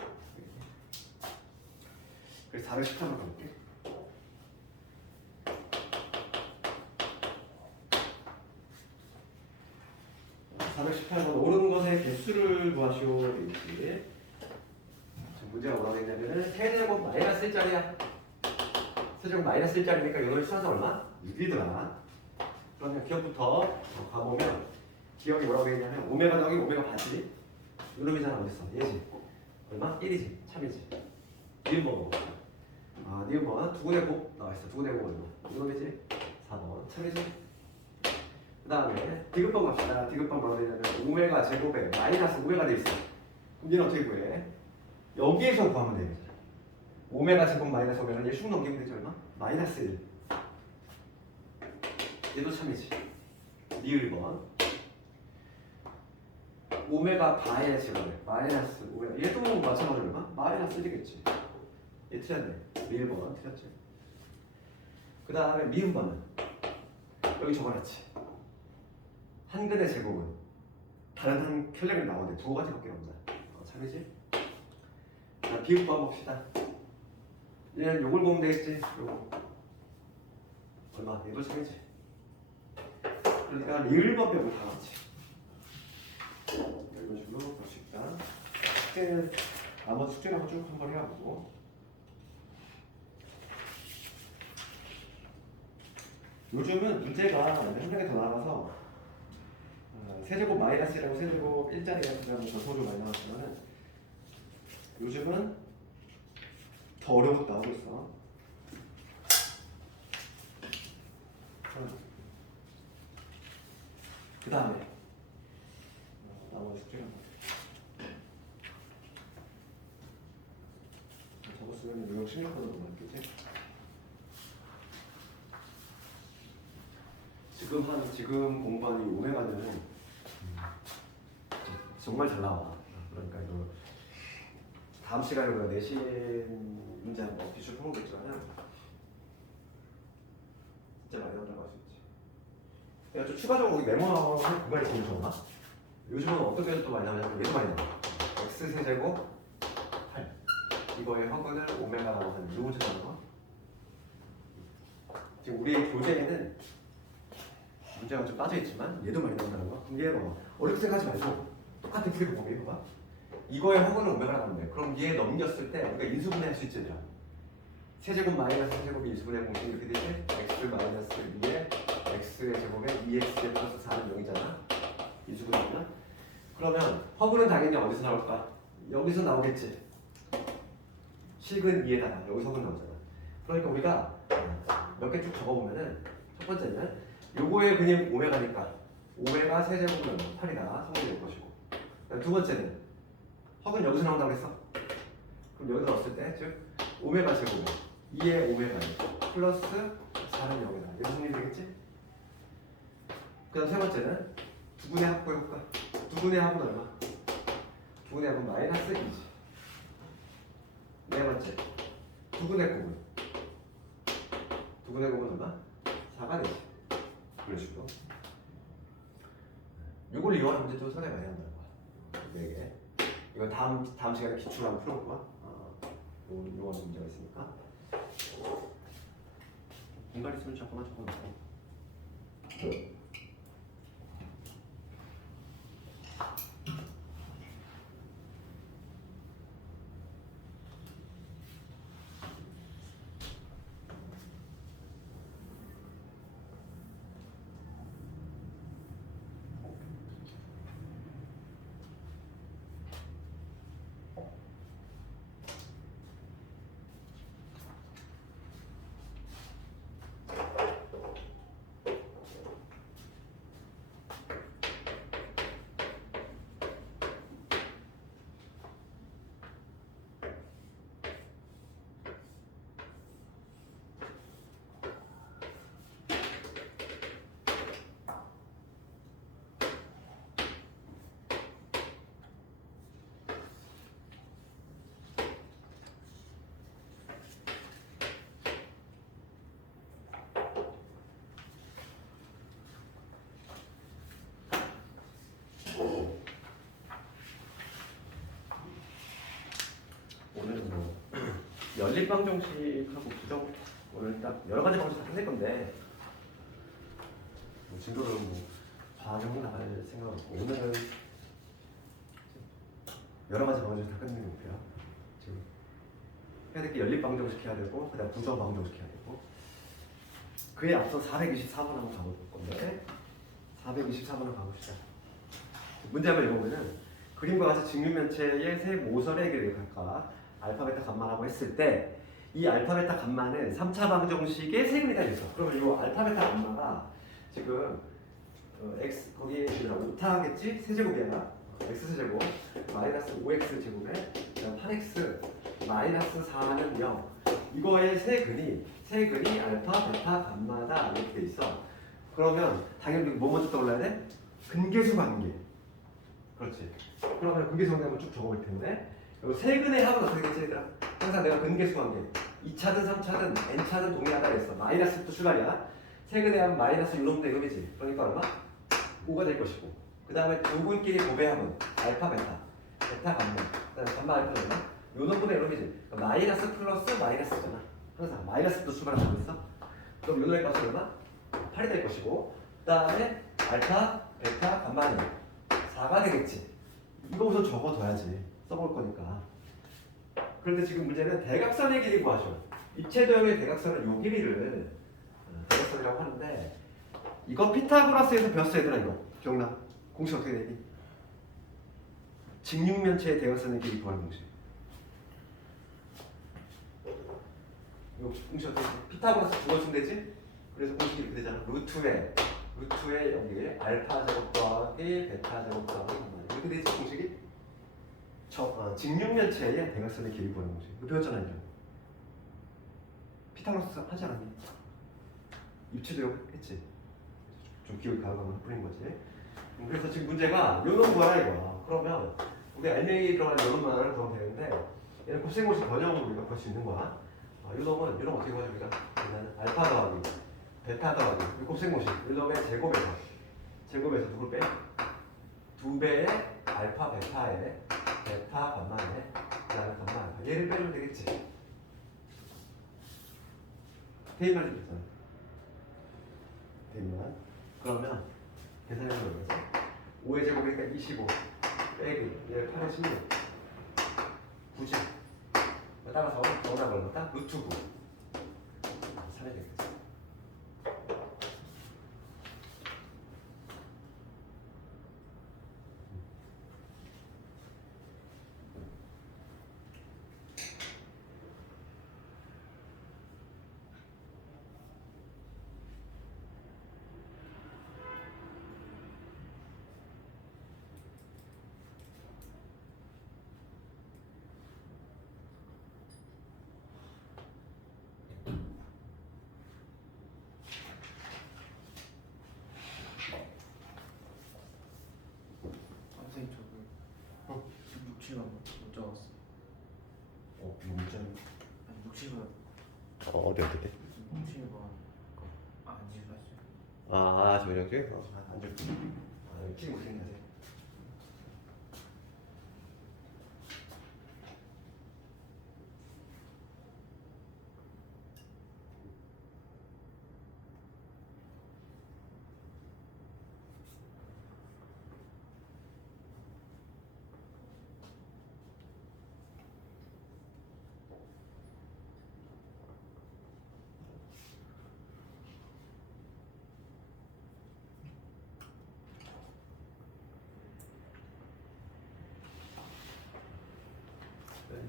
그래서 413을 가볼게. 418번 옳은 것의 개수를 구하시오. 되겠지. 문제가 뭐라고 했냐면은 세제곱 마이너스 1짜리야. 세제곱 마이너스 1짜리니까 이놈의 수한수 얼마? 6이더라. 그러면 기억부터 가보면 기억이 뭐라고 했냐면 오메가 더하기 오메가 바지. 이놈이잖아. 어딨어? 얘지. 얼마? 1이지. 3이지. 니은번 니은번 두근의 곱 나와있어. 두근의 곱 얼마? 이놈이지. 4번 3이지. 그 다음에 디귿번 갑시다. 디귿번 뭐라고 되냐면 오메가 제곱에 마이너스 오메가 돼 있어. 그럼 얘는 어떻게 구해? 여기에서 구하면 되겠잖아. 오메가 제곱 마이너스 오메가 얘 슉 넘기면 되지 얼마? 마이너스 1. 얘도 참이지. 니을번 오메가 바의 제곱에 마이너스 오메가 얘도 마찬가지로 얼마? 마이너스 1이겠지. 얘 틀렸네. 미을번 틀렸지. 그 다음에 미음번은 여기 적어놨지. 한 근의 제곱은 다른 한 켤레가 나오는데 두 가지밖에 없나? 참이지? 자, 비읍번 봅시다. 얘는 요걸 보면 되겠지? 요거 얼마? 얘도 참이지? 그러니까 리을번 빼고 다 같이 이런 식으로 볼 수 있다. 숙제는 나머지 숙제를 한번 쭉 한번 해보고 요즘은 문제가 한 단계 더 나가서 세제곱 마이너스라고 세제곱 1짜리 같은 경우는 전통적으로 많이 나왔지만은 요즘은 더 어려운 것도 나오고 있어. 그 다음에 나머지 숙제를 한번 적었으면 요령 16번으로 맞겠지? 지금 공부하는 이 오메가는 정말 잘 나와. 그러니까 이거 다음 시간에 우리가 내신 문제 한번 기출 풀어보겠지만은 진짜 많이 나온다고 할 수 있지. 내가 좀 추가적으로 우리 메모할 공간이 제일 좋나? 요즘은 어떤 게 또 많이 나오냐면 얘도 많이 나와. x 세제곱 8 이거의 허근을 오메가 나오는 이 문제 나오는 거. 지금 우리의 교재에는 문제가 좀 빠져있지만 얘도 많이 나온다는 거. 그럼 얘 뭐 어렵게 생각하지 말고 똑같은 풀이고 보면 봐봐. 이거의 허근은 오메가가 나오는데 그럼 얘 넘겼을 때 우리가 인수분해 할 수 있지 얘들아. 세제곱 마이너스 세제곱이 인수분해 공식 이렇게 되지? x 마이너스 2에 x의 제곱에 2x 플러스 4는 0이잖아. 인수분해하면 그러면 허근은 당연히 어디서 나올까? 여기서 나오겠지. 식은 2에다가 여기서 허근 나오잖아. 그러니까 우리가 몇 개 쭉 적어보면은 첫 번째는 요거의 근이 오메가니까 오메가 세제곱은 8이다 성립이 될 것이고 두 번째는 허근 여기서 나온다고 했어. 그럼 여기서 넣었을 때 즉 오메가 제곱은 2의 오메가 플러스 4는 0이다. 여기서 성립이 되겠지? 그 다음 세 번째는 두분의 합 구해볼까? 두분의 합은 얼마? 두분의 합은 마이너스 2지. 네 번째, 두근의 곱은. 두근의 곱은 얼마? 4가 되지. 그런 식으로. 이걸 이용하는 문제 좀 상당히 많이 한다는 거야. 이게. 이거 다음 시간에 기출 한번 풀어볼 거야. 요거 문제가 있으니까. 공간 있으면 잠깐만 적어놓고. 오늘은 뭐 연립 방정식하고 부정 오늘 딱 여러 가지 방정식 다 끝낼 건데 뭐 진도를 뭐 과정을 나갈 생각 없고 오늘은 여러 가지 방정식 다 끝내는 목표야. 지금 해야 될 게 연립 방정식 해야 되고 그다음 부정 방정식 해야 되고 그에 앞서 424번 한번 가볼 건데 424번 한번 가봅시다. 문제 한번 읽어보면은 그림과 같이 직육면체의 세 모설의 길이를 각각 알파, 베타, 감마라고 했을 때 이 알파, 베타, 감마는 3차 방정식의 세근이 달려 있어. 그러면 이 알파, 베타, 감마가 지금 x 거기에 오타겠지? 세제곱이야. x 세제곱 마이너스 5x 제곱에 그다음 8x 마이너스 4는 0. 이거의 세근이 알파, 베타, 감마다 이렇게 돼 있어. 그러면 당연히 뭐 먼저 떠올라야 돼? 근계수 관계. 그렇지. 그러면 근계수 관계 한번 쭉 적어볼 텐데 세근의 합은 어떻게 되지 얘들아? 항상 내가 근계수 관계 2차든 3차든 n차든 동일하다 했어. 마이너스부터 출발이야. 세근의 합은 마이너스 요놈 대금이지. 그러니까 얼마? 5가 될 것이고 그 다음에 두 분끼리 곱의 합은 알파 베타 베타 감마 그 다음에 감마 알파 얼마? 요놈분의 요놈이지. 그러니까 마이너스 플러스 마이너스잖아. 항상 마이너스부터 출발하고 있어. 그럼 요놈의 값은 얼마? 8이 될 것이고 그 다음에 알파 베타 감마는 4가 되겠지. 이거 우선 적어둬야지. 써볼 거니까. 그런데 지금 문제는 대각선의 길이 구하죠. 입체도형의 대각선은 요 길이를 대각선이라고 하는데 이거 피타고라스에서 배웠어 얘들아. 이거 기억나? 공식 어떻게 되니? 직육면체의 대각선의 길이 구하는 공식. 이거 공식 어떻게 돼? 피타고라스 주어 쓰면 되지? 그래서 공식이 이렇게 되잖아. 루트에 여기 알파 제곱 더하기 베타 제곱 더하기 이렇게 되지 공식이? 직육면체의 대각선의 길이 구하는 공식. 이거 배웠잖아 이제. 피타고라스 하지 않았니? 입체도형 했지. 좀 기억이 가가면 뿌린 거지. 그래서 지금 문제가 요놈 구하라 이거야. 그러면 우리 알맹이 들어간 요놈만 그러면 되는데 얘는 곱셈공식 번역으로 우리가 볼 수 있는 거야. 요놈은 요놈 어떻게 구하죠 우리가? 얘는 알파 더하기 베타 더하기 곱셈공식 요놈의 제곱에서 누굴 빼? 2배의 알파 베타에 베타 감마에 그다음에 감마 알파 얘를 빼면 되겠지. 대입만 해주겠어. 대입만. 그러면 계산해보면 5의 제곱이니까 25 빼기 얘 8의 16 9지. 따라서 정답을 얼마다? 루트 9 3이 되겠지. 어디? 공식이 뭐 안 지났어요. 아, 저녁 중에? 안 줄게. 찍고 생각하세요.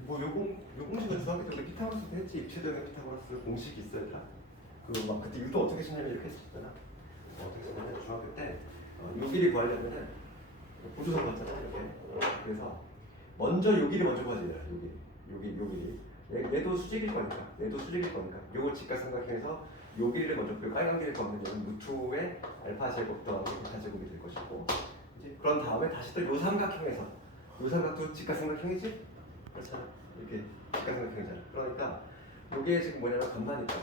뭐 요 공식은 중학교 때 피타고라스 했지. 입체도형의 피타고라스 공식이 있어요 다. 그 막 그때 유도 어떻게 쓰냐면 이렇게 했었잖아. 어떻게 쓰냐면 중학교 때 요 길이 구하려면은 보조선 봤잖아 이렇게. 그래서 먼저 요 길이 먼저 구하지. 요 길이. 얘도 수직일 거니까. 요걸 직각삼각형에서 요 길이를 먼저 구해. 빨간 길을 구하면 여기 루트의 알파 제곱 더하기 베타 제곱이 될 것이고. 이제 그런 다음에 다시 또 요 삼각형에서 요 삼각도 직각삼각형이지? 그렇잖아. 이렇게 직각삼각형이잖아. 그러니까 요게 지금 뭐냐면 간마니까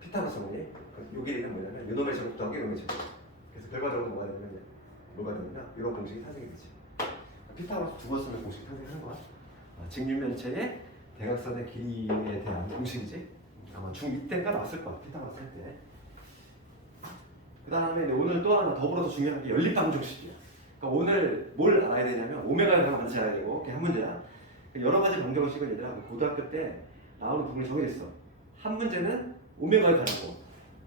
피타고라스문이 요 길이는 뭐냐면 요놈의 제곱 더하기 요놈의 제곱. 그래서 결과적으로 뭐가 되냐면 이런 공식이 탄생이 되지. 피타고라스 두 번 쓰면 공식이 탄생하는 거야. 직육면체의 대각선의 길이에 대한 공식이지. 아마 중2 때가 나왔을 거야. 피타고라스 할 때. 그 다음에 오늘 또 하나 더불어서 중요한 게 연립방정식이야. 그러니까 오늘 뭘 알아야 되냐면 오메가를 같이 알아야 되고 그게 한 문제야. 여러 가지 방정식은 얘들아 고등학교 때 나오는 부분이 정해졌어. 한 문제는 오메가를 가지고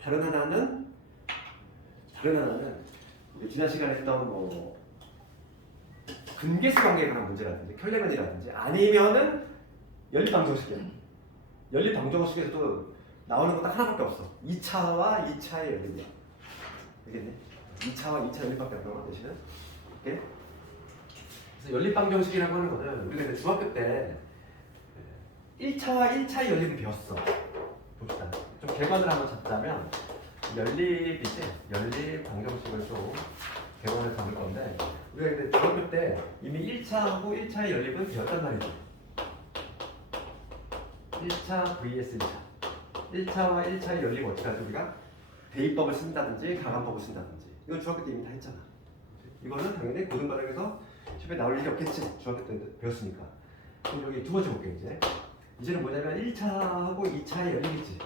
다른 하나는 지난 시간에 했던 뭐 근계수 관계에 관한 문제라든지 켤레면이라든지 아니면은 연립방정식이야. 연립방정식에서도 나오는 건 딱 하나밖에 없어. 2차와 2차의 연립이야. 알겠니? 2차와 2차 연립밖에 안 나와 대신은. 오케이? 그래서 연립방정식이라고 하는 거는 우리가 이제 중학교 때 1차와 1차의 연립은 배웠어. 봅시다. 좀 개관을 한번 잡자면 연립이지. 연립방정식을 좀 개관을 잡을 건데 우리가 이제 중학교 때 이미 1차하고 1차의 연립은 배웠단 말이지. 1차 vs 2차. 1차와 1차의 연립 어떻게 하죠? 우리가 대입법을 쓴다든지 가감법을 쓴다든지 이건 중학교 때 이미 다 했잖아. 이거는 당연히 고등과정에서 시험에 나올 일이 없겠지. 중학교 때 배웠으니까. 그럼 여기 두 번째 볼게요. 이제는 뭐냐면 1차하고 2차의 연립이지.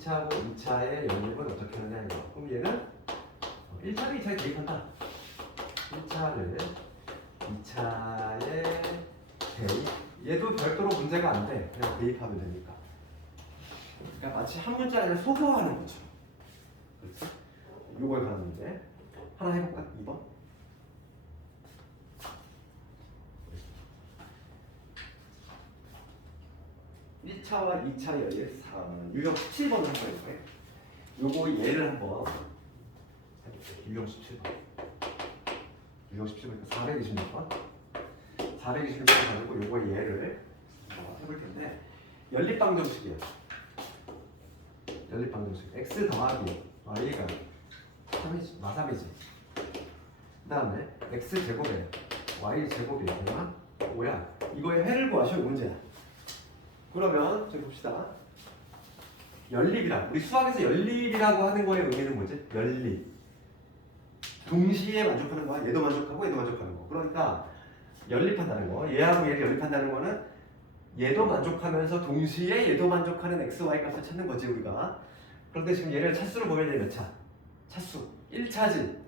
1차하고 2차의 연립은 어떻게 하느냐 이거. 그럼 얘는 1차를 2차에 대입한다. 1차를 2차에 대입. 얘도 별도로 문제가 안 돼. 그냥 대입하면 되니까. 그러니까 마치 한 문제 안에 소거하는 거죠. 그렇지? 요거에 관한 문제. 하나 해볼까? 2번. 1차와 2차 연립 유형 17번을 한번 해볼까요? 요거 얘를 한번 유형 17번. 유형 17번이니까 426번. 426번 가지고 요거 얘를 해볼 텐데 연립방정식이야. 연립방정식. x 더하기 y가 3이지, 마3이지. 그 다음에 x 제곱에 y 제곱이 얼마? 5야. 이거의 해를 구하셔. 문제야. 그러면 저기 봅시다. 연립이라. 우리 수학에서 연립이라고 하는 거의 의미는 뭐지? 연립. 동시에 만족하는 거야. 얘도 만족하고 얘도 만족하는 거. 그러니까 연립한다는 거. 얘하고 얘를 연립한다는 거는 얘도 만족하면서 동시에 얘도 만족하는 x, y 값을 찾는 거지 우리가. 그런데 지금 얘를 차수로 보면 얘 몇 차? 차수 1차지.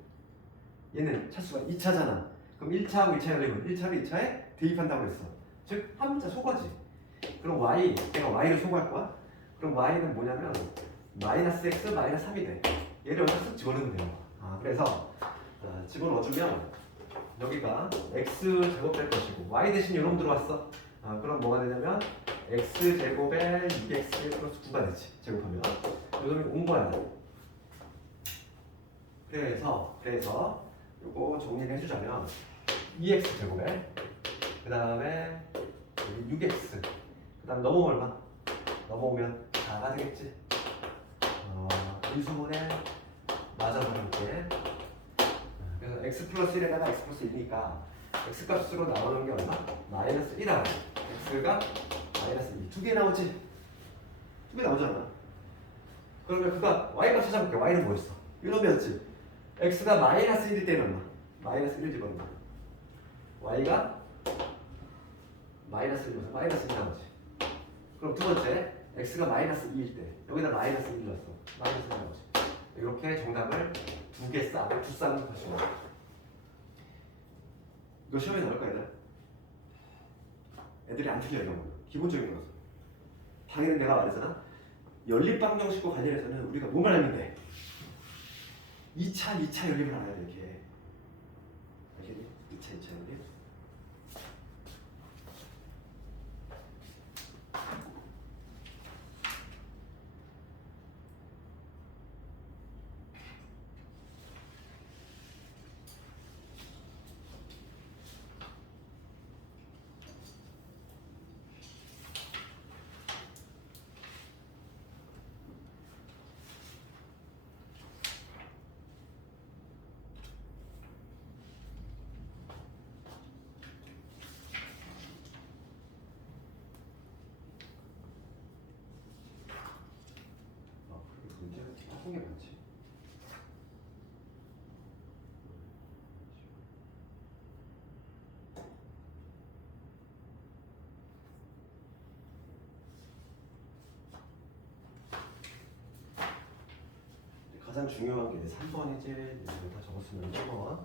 얘는 차수가 2차잖아. 그럼 1차하고 2차 연립은 1차를 2차에 대입한다고 했어. 즉 한 문자 속어지. 그럼 y, 내가 y를 소구할 거야? 그럼 y는 뭐냐면 마이너스 x 마이너스 3이 돼. 얘를 여기다 쓱 집어넣으면 되는 거야. 그래서 집어넣어주면 여기가 x 제곱 될 것이고 y 대신 요놈 들어왔어. 그럼 뭐가 되냐면 x 제곱에 2x 플러스 9가 되지. 제곱하면 요놈이 온 거야. 그래서 요거 정리를 해주자면 2x 제곱에 그 다음에 6x 그 다음 넘어오면 얼마? 넘어오면 4가 되겠지. 인수분해 맞아서 볼게. 그래서 x 플러스 1에다가 x 플러스 1이니까 x 값으로 나오는 게 얼마? 마이너스 1하고 x가 마이너스 2. 두 개 나오지? 두 개 나오잖아. 그러면 그가 y값 찾아볼게. y는 뭐였어? 이놈이었지. x가 마이너스 1일 때는 얼마? 마이너스 1 집어넣어. y가 마이너스 1이면서 마이너스 1 나오지. 그럼 두 번째 x가 마이너스 2일 때 여기다 마이너스 1 넣었어. 마이너스 1 나오지. 이렇게 정답을 두 쌍을 것이고. 이거 시험에 나올 거야, 애들이 안 틀려 이런 거. 기본적인 거였어. 당연히 내가 말했잖아. 연립방정식과 관련해서는 우리가 뭐만 알면 돼? 2차 연립을 알아야 돼, 이렇게. 알겠니? 2차 연립. 문제가 게 많지. 가장 중요한 게 3번이지. 이거 다 적었으면 1번.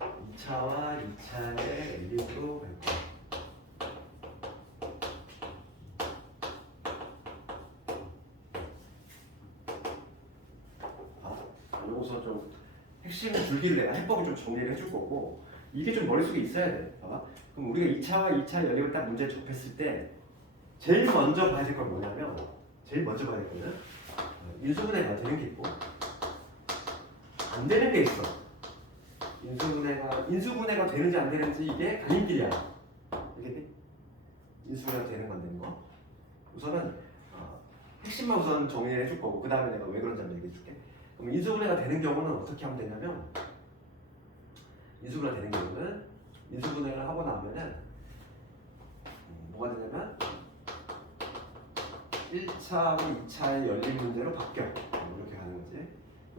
2차와 2차의 LU로 갈 거야. 여기서 좀 핵심 줄기를 내가 해법을 좀 정리를 해줄 거고, 이게 좀 머릿속에 있어야 돼. 봐봐. 그럼 우리가 2차와 2차 연립을 딱 문제 접했을 때 제일 먼저 봐야 될 건 뭐냐면, 제일 먼저 봐야 될 거는 인수분해가 되는 게 있고 안 되는 게 있어. 인수분해가 되는지 안 되는지 이게 갈림길이야. 알겠니? 인수분해가 되는 건 되는 거. 우선은 핵심만 우선 정리를 해줄 거고, 그 다음에 내가 왜 그런지 한번 얘기해 줄게. 그럼 인수분해가 되는 경우는 어떻게 하면 되냐면, 인수분해가 되는 경우는 인수분해를 하고 나면은 뭐가 되냐면 1차하고 2차의 연립 문제로 바뀌어. 이렇게 가는 거지.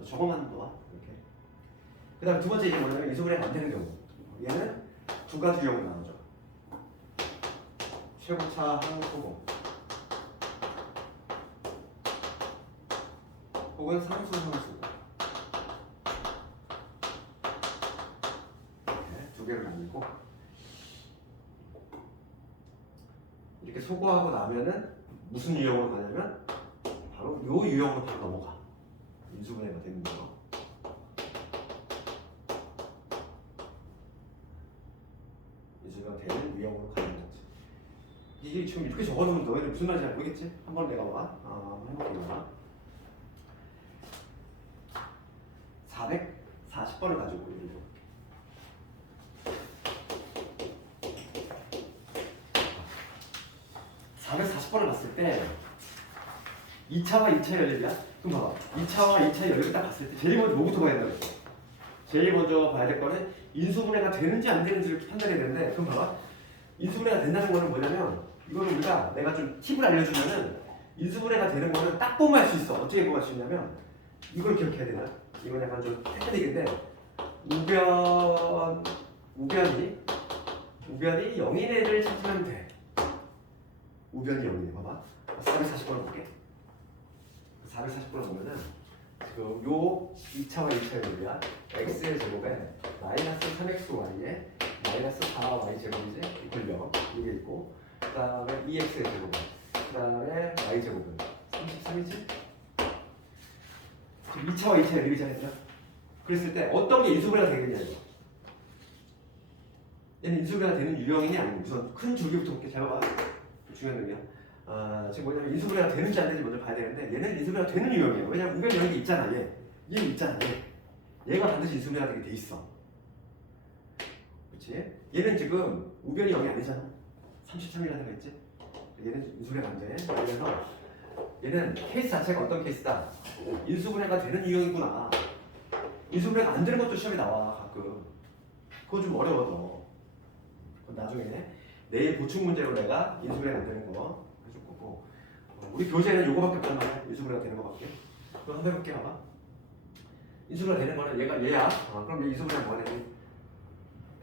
저거만 놔. 이렇게. 그 다음 두 번째 이게 뭐냐면 인수분해가 안 되는 경우. 얘는 두 가지 경우 나오죠. 최고차 항소공 혹은 상수 상수. 이렇게 두 개를 나뉘고, 이렇게 소거하고 나면은 무슨 유형으로 가냐면 바로 요 유형으로 바로 넘어가. 인수분해가 되는 거. 인수분해가 되는 유형으로 가는 거지. 이게 지금 이렇게 적어놓으면 너희들 무슨 말인지 잘 모르겠지? 한번 내가 봐. 한번 해볼게요. 440번을 가지고 예를 들어. 440번을 봤을 때 2차와 2차 연립이야? 그럼 봐봐. 2차와 2차 연립을 딱 봤을 때 제일 먼저 뭐부터 봐야 되나? 제일 먼저 봐야 될 거는 인수분해가 되는지 안 되는지를 판단해야 되는데, 그럼 봐봐. 인수분해가 된다는 거는 뭐냐면, 이거는 우리가 내가 좀 팁을 알려주면은 인수분해가 되는 거는 딱 보면 알 수 있어. 어떻게 보면 알 수 있냐면 이걸 기억해야 되나? 이건 약간 좀 테크닉인데, 우변이 0인 애를 찾으면 돼. 우변이 0이네. 봐봐. 440번을 볼게. 440번을 보면은 지금 요 2차와 2차 연립이야. x의 제곱에 마이너스 3xy에 마이너스 4y 제곱이지? 이퀄 0 이게 있고, 그 다음에 2x의 제곱, 그 다음에 y 제곱은 33이지? 2차와 2차 연립이잖아, 얘들아. 그랬을 때 어떤 게 인수분해가 되겠냐, 이거. 얘는 인수분해가 되는 유형이냐 아니면, 우선 큰 줄기부터 볼게. 잘 봐봐. 중요한 의미야. 지금 뭐냐면 인수분해가 되는지 안 되는지 먼저 봐야 되는데, 얘는 인수분해가 되는 유형이에요. 왜냐면 우변 여기 있잖아, 얘는 있잖아, 얘가 반드시 인수분해가 되게 돼 있어. 그렇지? 얘는 지금 우변이 0이 아니잖아. 33이라는 거 있지? 얘는 인수분해가 안 돼. 그래서 얘는 케이스 자체가 어떤 케이스다? 인수분해가 되는 유형이구나. 인수분해가 안 되는 것도 시험에 나와, 가끔. 그거 좀 어려워. 나중에 내일 보충 문제로 내가 인수분해가 안 되는 거 해줄 거고, 우리 교재에는 요거밖에 없단 말이야. 인수분해가 되는 거밖에. 그럼 한번 해볼게 봐봐. 인수분해가 되는 거는 얘가 얘야. 그럼 얘 인수분해가 뭐냐면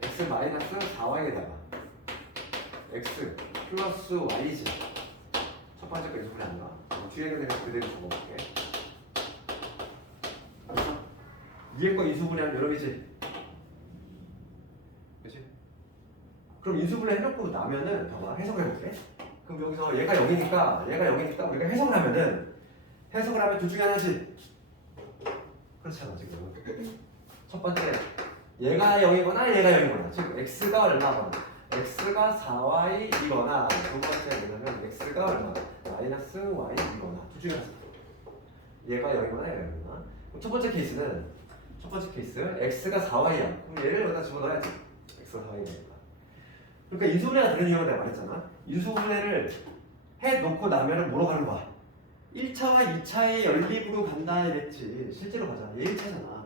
x 마이너스 4y에다가 x 플러스 y지. 첫 번째 거 인수분해 아닌가? 뒤에 있는 거 그대로 적어볼게. 알았어? 위에 거 인수분해하면 여러분이지. 그치? 그럼 인수분해 해놓고 나면은 봐봐 해석을 해볼게. 그럼 여기서 얘가 0이니까 우리가 해석을 하면 둘 중에 하나지. 그렇잖아 지금. 첫 번째 얘가 0이거나 얘가 0이거나 지금 x가 얼마거나 x가 4y이거나 두 번째 뭐냐면 x가 얼마 마이너스 y이거나 둘 중에 하나. 얘가 0이거나 얘가 0이거나. 그럼 첫 번째 케이스 x가 4y야. 그럼 얘를 여기다 집어넣어야지. x가 4y니까. 그러니까 인수분해가 되는 이유가 내가 말했잖아. 인수분해를 해놓고 나면은 뭐로 가는 거야? 1차와 2차의 연립으로 간다 이랬지. 실제로 가잖아. 얘 1차잖아.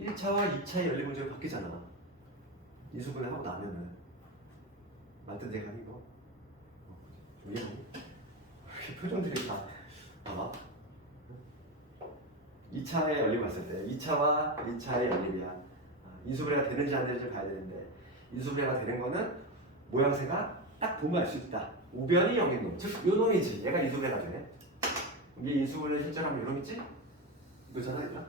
1차와 2차의 연립 문제로 바뀌잖아. 인수분해 하고 나면은. 맞든 내가 이거. 이해하니? 표정들이 다 봐봐. 2차의 연립 봤을 때 2차와 1차의 연립이야. 인수분해가 되는지 안 되는지 봐야 되는데 인수분해가 되는 거는 모양새가 딱 보면 알 수 있다. 우변이 0인 놈. 즉, 요 놈이지. 얘가 인수분해가 되네. 얘 인수분해 실제로 하면 요 놈이지? 이거잖아, 얘들아.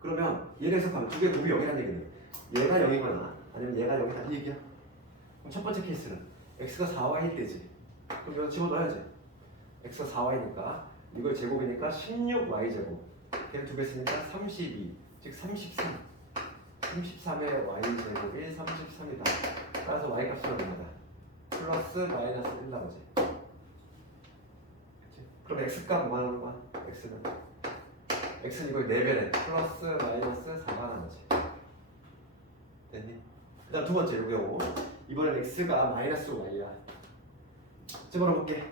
그러면 얘를 해석하면 두 개의 놈이 0이라는 얘기는 얘가 0이거나 아니면 얘가 0이다 이 얘기야. 그럼 첫 번째 케이스는 x가 4y일 때지. 그럼 여기서 집어넣어야지. x가 4y니까 이걸 제곱이니까 16y제곱. 걔를 두 개 쓰니까 32. 즉 33. 33의 y제곱이 33이다. 따라서 y값은 얼마다? 플러스 마이너스 1 나오지. 그치? 그럼 x값 뭐 하는 거야? x는 이걸 4배래. 플러스 마이너스 4가 나오지. 됐니? 그 다음 두 번째 요거. 이번엔 x가 마이너스 y야. 집어넣어볼게.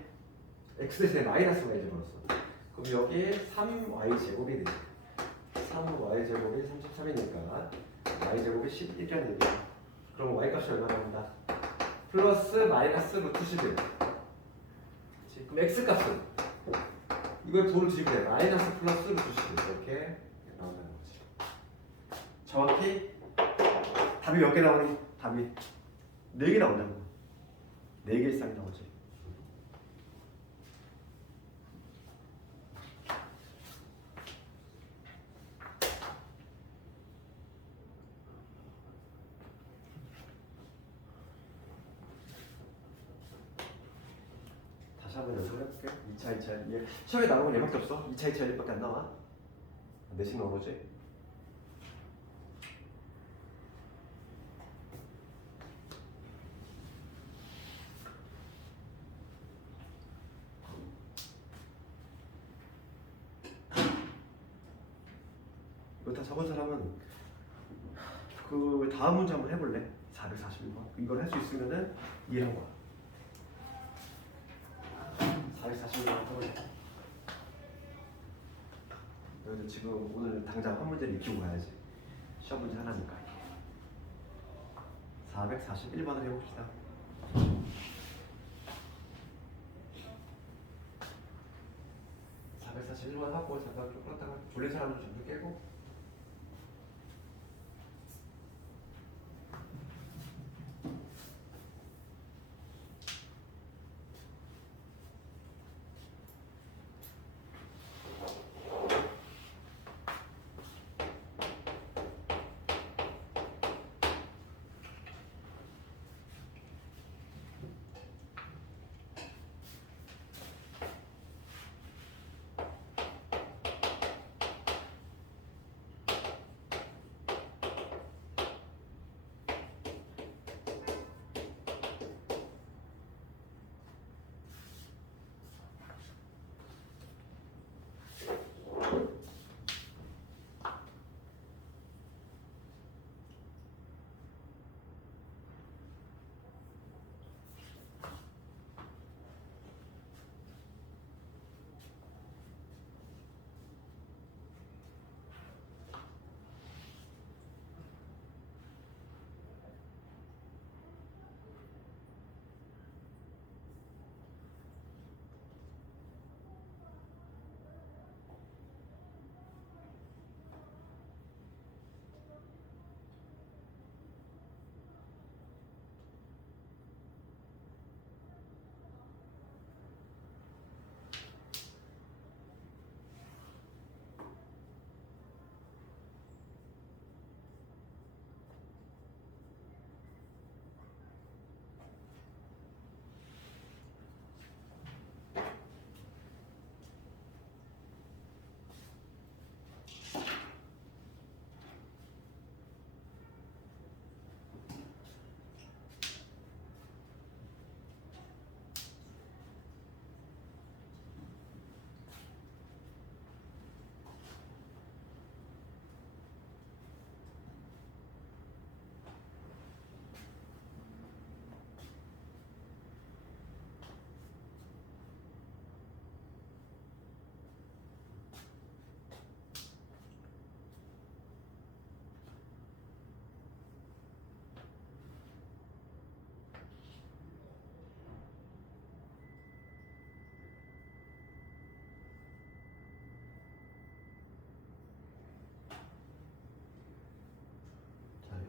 x 대신에 마이너스 y 집어넣었어. 그럼 여기 3y제곱이 되지. 3y제곱이 33이니까 y제곱이 11이라는 얘기야. 그럼 y값이 얼마 나온다? 플러스 마이너스 루트 11. 그치? 그럼 x값은 이걸 도를 뒤집으래. 마이너스 플러스 루트 11 이렇게 나온다는 거지. 정확히 답이 몇 개 나오니? 답이 4개 나온다는 거. 4개 이상이 나오지. 다시 한번 연습을 해볼게. 2차, 2차, 얘 시험에 나오는 건 얘밖에 없어. 2차, 2차, 1밖에 안 나와. 4씩 나오지. 이거 다 적은 사람은 그 다음 문제 한번 해볼래? 441번. 이걸 할 수 있으면은 이해한 거야. 441번 해볼래? 여기서 지금 오늘 당장 한 문제를 익히고 가야지. 시험 문제 하나니까. 441번을 해봅시다. 441번 하고 잠깐 좀 끌었다가 졸린 사람도 좀 깨고.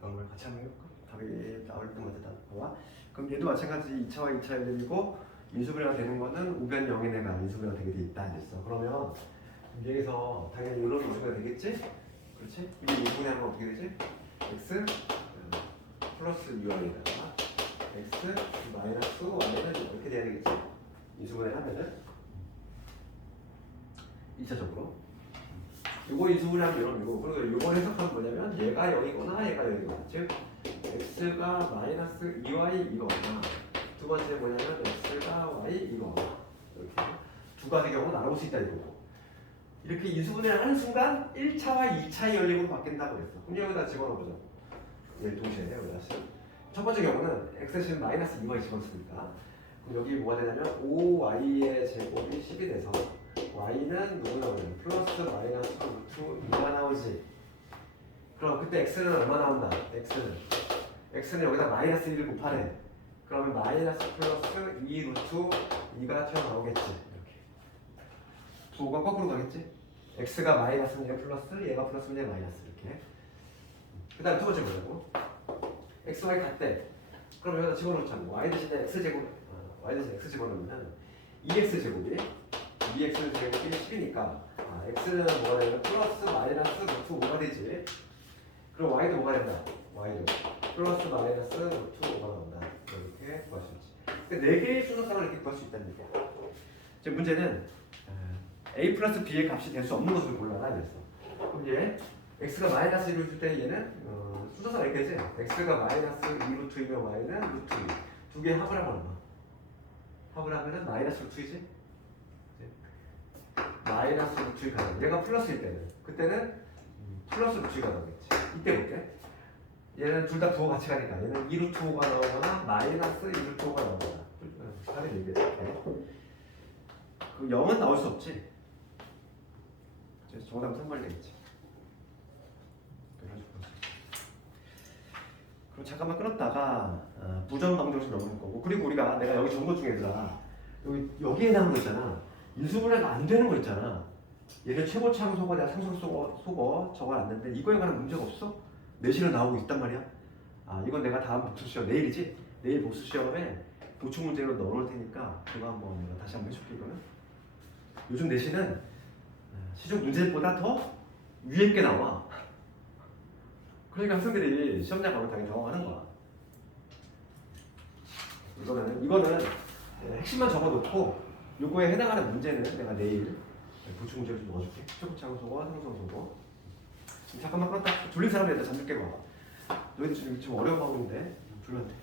그걸 같이 한번 해볼까? 답이 나올 때마다 다 봐봐. 그럼 얘도 마찬가지 2차와 2차 연립이고 인수분해가 되는 거는 우변 0의 내가 인수분해가 되게 돼 있다 했어. 그러면 여기서 당연히 이런 인수분해가 되겠지? 그렇지? 이게 인수분해하면 어떻게 되지? x 플러스 ui에다가 x 마이너스 y는 이렇게 돼야 되겠지? 인수분해 하면은 2차적으로 이거 인수분해하면 이런 이거. 그리고 이걸 해석하면 뭐냐면 얘가 0이거나 얘가 0이거나 즉 x가 마이너스 2y 이거거나 두 번째 뭐냐면 x가 y 이거거나 이렇게 두 가지 경우 나눠볼 수 있다 이거고. 이렇게 인수분해를 하는 순간 1차와 2차의 연립으로 바뀐다고 그랬어. 그럼 여기다 집어넣어보자. 얘 동시에 여기다. 첫 번째 경우는 x는 마이너스 2y 집어넣습니까? 그럼 여기 뭐가 되냐면 5y의 제곱이 10이 돼서 y는 누구 나오냐면 플러스 마이너스 루트 2가 나오지. 그럼 그때 x는 얼마 나온다? x는 여기다 마이너스 1을 곱하래. 그러면 마이너스 플러스 2 루트 2가 튀어나오겠지. 이렇게 부호가 거꾸로 가겠지. x가 마이너스면 얘가 플러스, 얘가 플러스면 얘가 마이너스. 이렇게. 그 다음 두 번째 뭐냐고? x, y 같대. 그럼 여기다 집어넣자. y 대신에 x제곱, y 대신에 x 집어넣으면 2x제곱이 2x제곱이 10이니까 x는 뭐가 되냐면 플러스 마이너스 루트 5가 되지. 그럼 y도 뭐가 된다? y도 플러스 마이너스 루트 5가 나온다. 이렇게 구할 수 있지. 근데 4개의 순서상을 이렇게 구할 수 있다는 얘기야. 지금 문제는 a 플러스 b의 값이 될 수 없는 것을 골라라 이랬어. 그럼 얘 x가 마이너스 1을 줄 때 얘는 순서상 이렇게 되지. x가 마이너스 2 루트이면 y는 루트 2. 두 개 합을 하면 얼마? 합을 하면은 마이너스 루트 2지? 마이너스 루트 2가 나와. 얘가 플러스일 때는 그때는 플러스 루트 2가 나오겠지. 이때 볼게. 얘는 둘 다 부호 같이 가니까 얘는 2 루트 5가 나오거나 마이너스 2 루트 5가 나오거나 다른 얘기해. 그 0은 나올 수 없지. 그래서 정답은 3번이 되겠지. 그럼 잠깐만 끊었다가 부정 방정식 넘어갈 거고. 그리고 우리가 내가 여기 정보 중에서 여기에 나온 거 있잖아. 인수분해가 안 되는 거 있잖아. 얘는 최고차항 속어 내가 상속 속어 적어놨는데 이거에 관한 문제가 없어? 내신은 나오고 있단 말이야. 이건 내가 다음 복수 시험 내일이지? 내일 복수 시험에 보충 문제로 넣어놓을 테니까 그거 한번 내가 다시 한번 해줄게. 이거는 요즘 내신은 시중 문제보다 더 위에 게 나와. 그러니까 학생들이 시험장 가면 당연히 당황하는 거야. 이거는 핵심만 적어놓고 요거에 해당하는 문제는 내가 내일 보충 문제를 좀 넣어줄게. 최고차항 속어, 상성 속어. 잠깐만 껐다. 졸린 사람이 일단 잠들 깨고 와. 너희들 지금 어려운 방법인데 졸렸는데.